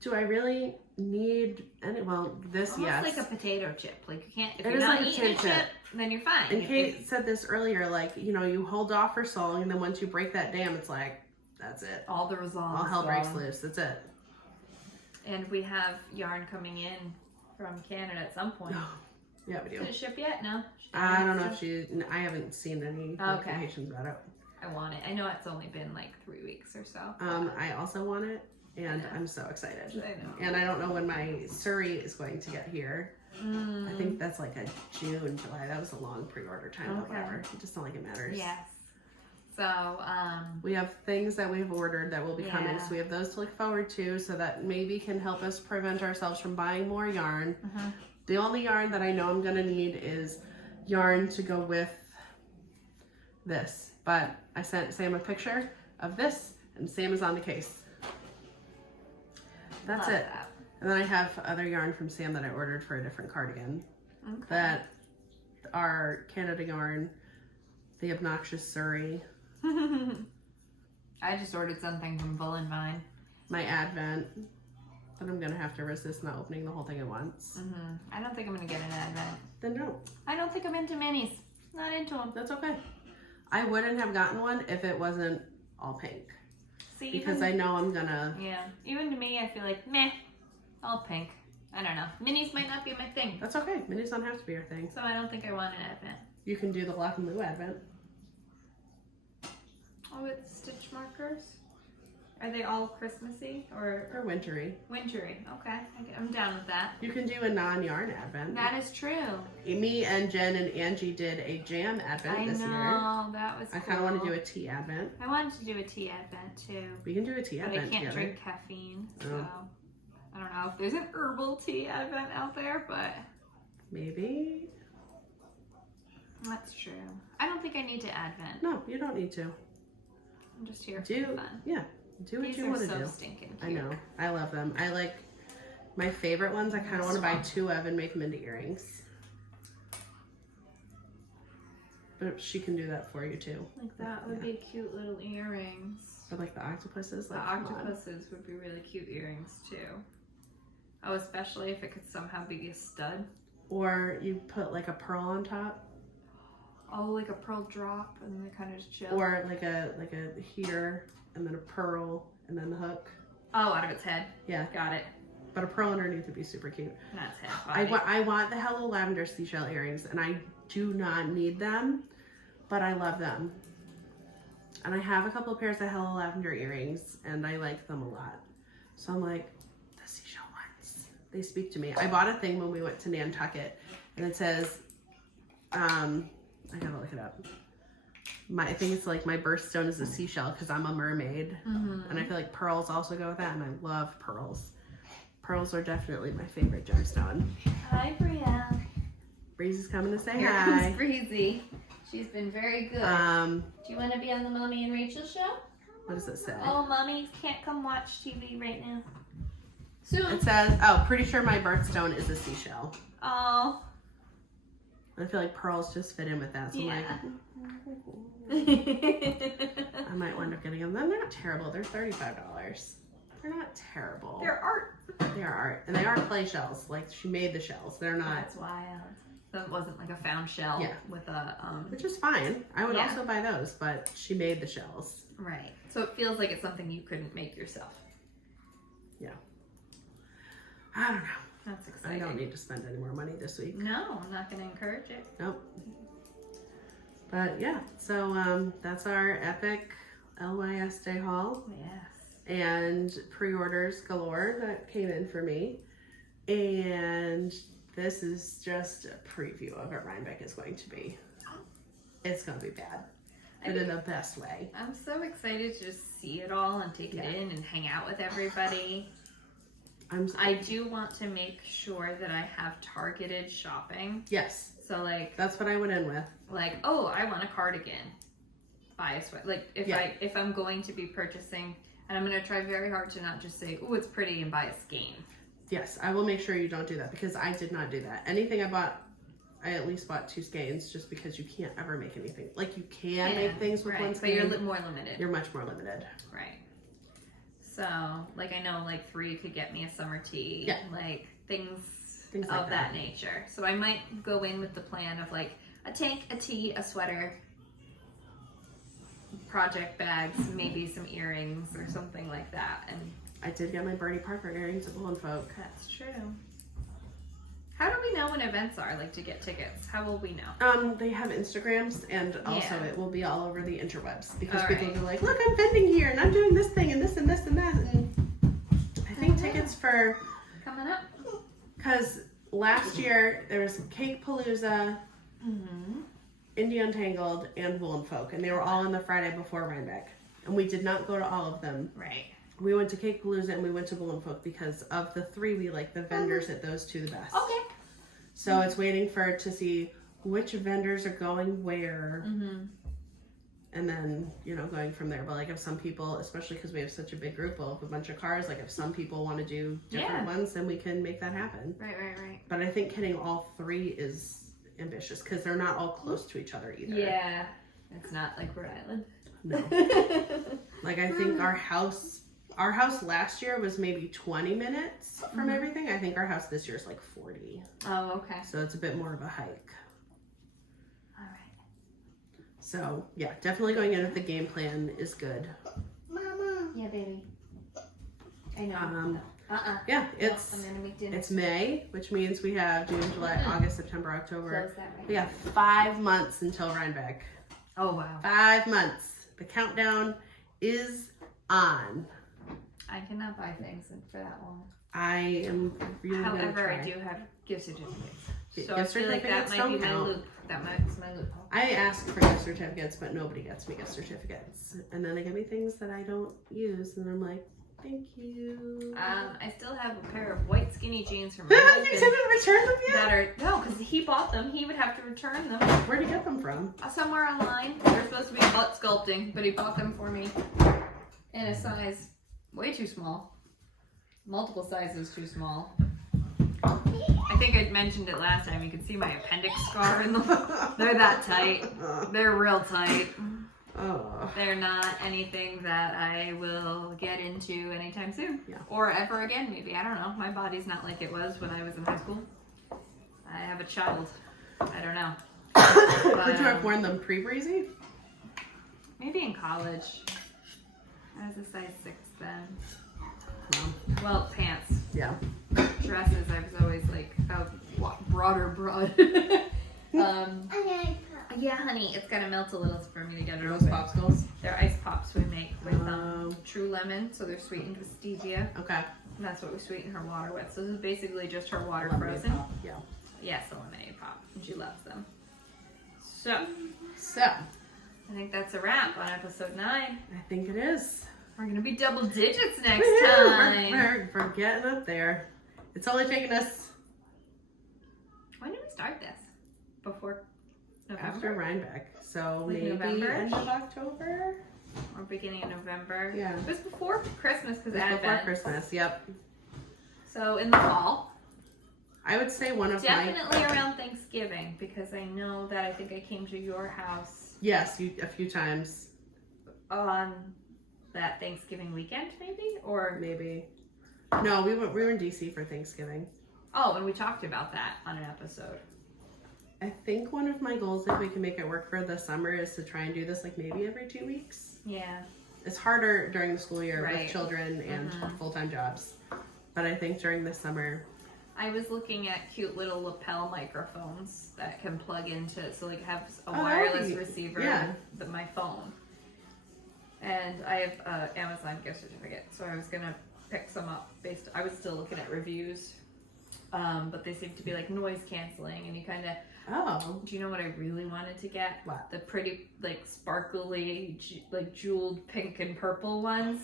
do I really need any? Well, this, almost yes. like a potato chip. Like you can't, if it you're is not like eating a chip, then you're fine. And Kait said this earlier, like, you know, you hold off for so long, and then once you break that dam, it's like, that's it. All the resolve. All hell breaks loose. That's it. And we have yarn coming in from Canada at some point. Yeah, we do. Did it ship yet? No? I don't know if I haven't seen any notifications about it. I want it. I know it's only been like 3 weeks or so. I also want it, and I'm so excited. I know. And I don't know when my Surrey is going to get here. I think that's like a June, July. That was a long pre-order time, but whatever. It just not like it matters. Yes. So, we have things that we've ordered that will be coming, so we have those to look forward to, so that maybe can help us prevent ourselves from buying more yarn. The only yarn that I know I'm gonna need is yarn to go with this, but I sent Sam a picture of this, and Sam is on the case. That's it. And then I have other yarn from Sam that I ordered for a different cardigan that are Canada yarn, the obnoxious Surrey. I just ordered something from Bull and Vine. My Advent, but I'm gonna have to resist not opening the whole thing at once. I don't think I'm gonna get an Advent. Then no. I don't think I'm into minis. Not into them. That's okay. I wouldn't have gotten one if it wasn't all pink. See, because I know I'm gonna. Yeah. Even to me, I feel like meh, all pink. I don't know. Minis might not be my thing. That's okay. Minis don't have to be your thing. So I don't think I want an Advent. You can do the black and blue Advent. Oh, with stitch markers? Are they all Christmassy or wintry? Wintry. Okay, I'm down with that. You can do a non-yarn Advent. That is true. Me and Jen and Angie did a jam Advent this year. I know, that was cool. I kind of want to do a tea Advent. I wanted to do a tea Advent too. We can do a tea Advent But I can't together. drink caffeine, so I don't know if there's an herbal tea Advent out there, but maybe. That's true. I don't think I need to Advent. No, you don't need to. I'm just here for fun. Yeah. Do what you want to do. These are so stinking cute. I know. I love them. I like my favorite ones. I kind of want to buy 2 of and make them into earrings. But she can do that for you too. Like that would be cute little earrings. Or like the octopuses. The octopuses would be really cute earrings too. Oh, especially if it could somehow be a stud. Or you put like a pearl on top. Oh, like a pearl drop and they kind of just chill. Or like a here and then a pearl and then the hook. Oh, out of its head. Yeah. Got it. But a pearl underneath would be super cute. That's head. I want the Hello Lavender seashell earrings, and I do not need them, but I love them. And I have a couple of pairs of Hello Lavender earrings, and I like them a lot. So I'm like, the seashell ones, they speak to me. I bought a thing when we went to Nantucket, and it says, I gotta look it up. I think it's like my birthstone is a seashell because I'm a mermaid. And I feel like pearls also go with that, and I love pearls. Pearls are definitely my favorite gemstone. Hi, Bria. Breezy's coming to say Here hi. comes Breezy. She's been very good. Do you want to be on the Mommy and Rachel show? What does it say? Oh, Mommy can't come watch TV right now. Soon. It says, oh, pretty sure my birthstone is a seashell. Oh. I feel like pearls just fit in with that, so Yeah. I'm like, I might wind up getting them. They're not terrible. They're $35. They're not terrible. They're art. They are art. And they are clay shells. Like, she made the shells. They're not. That's wild. So it wasn't like a found shell with a which is fine. I would also buy those, but she made the shells. Right. So it feels like it's something you couldn't make yourself. Yeah. I don't know. That's exciting. I don't need to spend any more money this week. No, I'm not going to encourage it. Nope. But yeah, so that's our epic LYS Day haul. Yes. And pre-orders galore that came in for me. And this is just a preview of what Rhinebeck is going to be. It's going to be bad, but in the best way. I'm so excited to just see it all and take it in and hang out with everybody. I do want to make sure that I have targeted shopping. Yes. So like that's what I went in with. Like, oh, I want a cardigan. Buy a sweat. Like if I'm going to be purchasing, and I'm going to try very hard to not just say, oh, it's pretty and buy a skein. Yes, I will make sure you don't do that because I did not do that. Anything I bought, I at least bought 2 skeins just because you can't ever make anything. Like you can make things with 1 skein. But you're more limited. You're much more limited. Right. So, like I know like 3 could get me a summer tea. Yeah. Like things of like that nature. So I might go in with the plan of like a tank, a tea, a sweater, project bags, maybe some earrings or something like that. And I did get my Bernie Parker earrings at Bull & Folk. That's true. How do we know when events are, like to get tickets? How will we know? They have Instagrams, and also it will be all over the interwebs because people are like, look, I'm vending here and I'm doing this thing and this and this and that. And I think tickets for coming up, because last year there was Cake Palooza, Indie Untangled, and Wool & Folk, and they were all on the Friday before Rhinebeck, and we did not go to all of them. Right. We went to Cake Palooza and we went to Wool & Folk because of the 3 we like the vendors at those 2 the best. Okay. So it's waiting to see which vendors are going where, and then going from there. But like if some people, especially because we have such a big group of a bunch of cars, like if some people want to do different ones, then we can make that happen. Right. But I think hitting all 3 is ambitious because they're not all close to each other either. Yeah, it's not like Rhode Island. No. Like I think our house last year was maybe 20 minutes from everything. I think our house this year is like 40. Oh, okay. So it's a bit more of a hike. All right. So yeah, definitely going in with the game plan is good. Mama. Yeah, baby. I know. Yeah, it's May, which means we have June, July, August, September, October. Close that right. We have 5 months until Rhinebeck. Oh wow. 5 months. The countdown is on. I cannot buy things for that long. I am really However, I do have gift certificates. So gift I feel like that might be my loop. That's my loophole. I ask for gift certificates, but nobody gets me gift certificates. And then they give me things that I don't use, and I'm like, thank you. I still have a pair of white skinny jeans from my husband. You haven't returned them yet? No, because he bought them. He would have to return them. Where'd you get them from? Somewhere online. They're supposed to be butt sculpting, but he bought them for me in a size way too small. Multiple sizes too small. I think I mentioned it last time. You can see my appendix scar in them. They're that tight. They're real tight. Oh. They're not anything that I will get into anytime soon. Yeah. Or ever again, maybe. I don't know. My body's not like it was when I was in high school. I have a child. I don't know. But, could you have worn them pre-breezy? Maybe in college. I was a size 6 then. Well, pants. Yeah. Dresses, I was always like a broad. Yeah, honey, it's gotta melt a little for me to get it. Those popsicles? They're ice pops we make with true lemon, so they're sweetened with stevia. Okay. And that's what we sweeten her water with. So this is basically just her water frozen. Pop. Yeah. Yes, a lemonade pop, and she loves them. So I think that's a wrap on episode 9. I think it is. We're gonna be double digits next time. We're getting up there. It's only taken us. When did we start this? Before November? After Rhinebeck. So like maybe November? End of October? Or beginning of November. Yeah. It was before Christmas because Advent. Before Christmas, yep. So in the fall. I would say definitely around Thanksgiving because I know that I think I came to your house. Yes, a few times. On that Thanksgiving weekend, maybe? Or maybe. No, we were in DC for Thanksgiving. Oh, and we talked about that on an episode. I think one of my goals, if we can make it work for the summer, is to try and do this like maybe every 2 weeks. Yeah. It's harder during the school year Right. with children and full-time jobs. But I think during the summer. I was looking at cute little lapel microphones that can plug into, so like have a wireless receiver with my phone. And I have Amazon gift certificate, so I was gonna pick some up I was still looking at reviews, but they seem to be like noise canceling, and you kind of. Oh. Do you know what I really wanted to get? What? The pretty like sparkly, like jeweled pink and purple ones,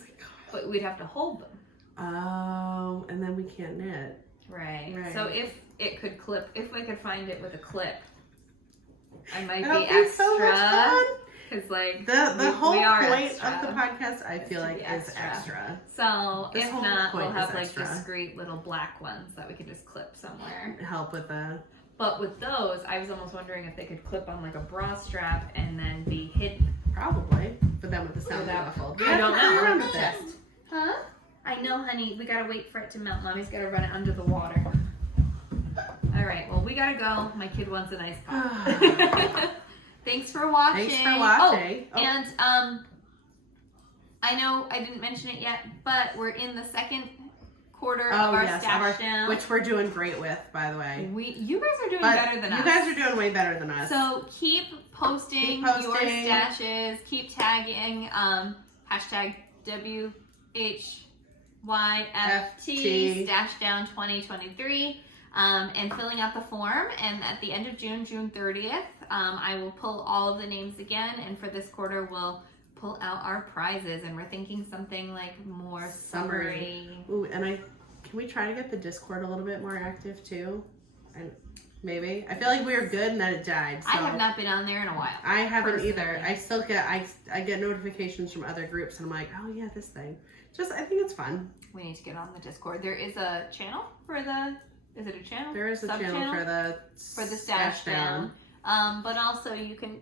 but we'd have to hold them. Oh, and then we can't knit. Right. So if it could clip, if we could find it with a clip, I might That'll be be extra. so much fun. Because like the whole we are point extra. of the podcast, I feel like, is extra. extra. So This if whole not, point we'll have is like extra. discreet little black ones that we could just clip somewhere. Help with the. But with those, I was almost wondering if they could clip on like a bra strap and then be hidden. Probably, but then with the sound muffled. I don't know. Around with it. Huh? I know, honey. We gotta wait for it to melt. Mommy's gotta run it under the water. All right. Well, we gotta go. My kid wants an ice pop. Thanks for watching. Thanks for watching. Oh, and I know I didn't mention it yet, but we're in the second quarter of our stash down, which we're doing great with, by the way. You guys are doing better than us. You guys are doing way better than us. So keep posting your stashes. Keep tagging hashtag WHYFT Stash Down 2023 and filling out the form. And at the end of June, June 30th, I will pull all of the names again. And for this quarter, we'll pull out our prizes, and we're thinking something like more summery. Ooh, and can we try to get the Discord a little bit more active too? And maybe I feel like we were good and then it died. So I have not been on there in a while. I haven't either. I still get I get notifications from other groups, and I'm like, oh yeah, this thing. I think it's fun. We need to get on the Discord. There is a channel for the. Is it a channel? There is a channel for the stash down. But also you can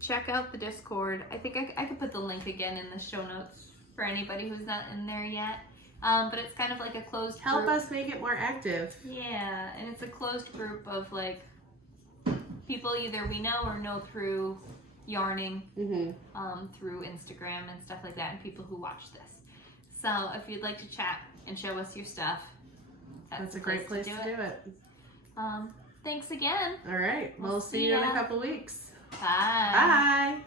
check out the Discord. I think I could put the link again in the show notes for anybody who's not in there yet. But it's kind of like a closed group. Help us make it more active. Yeah, and it's a closed group of like people either we know or know through yarning, through Instagram and stuff like that, and people who watch this. So if you'd like to chat and show us your stuff, that's a great place to do it. Thanks again. All right. We'll see you in a couple weeks. Bye. Bye.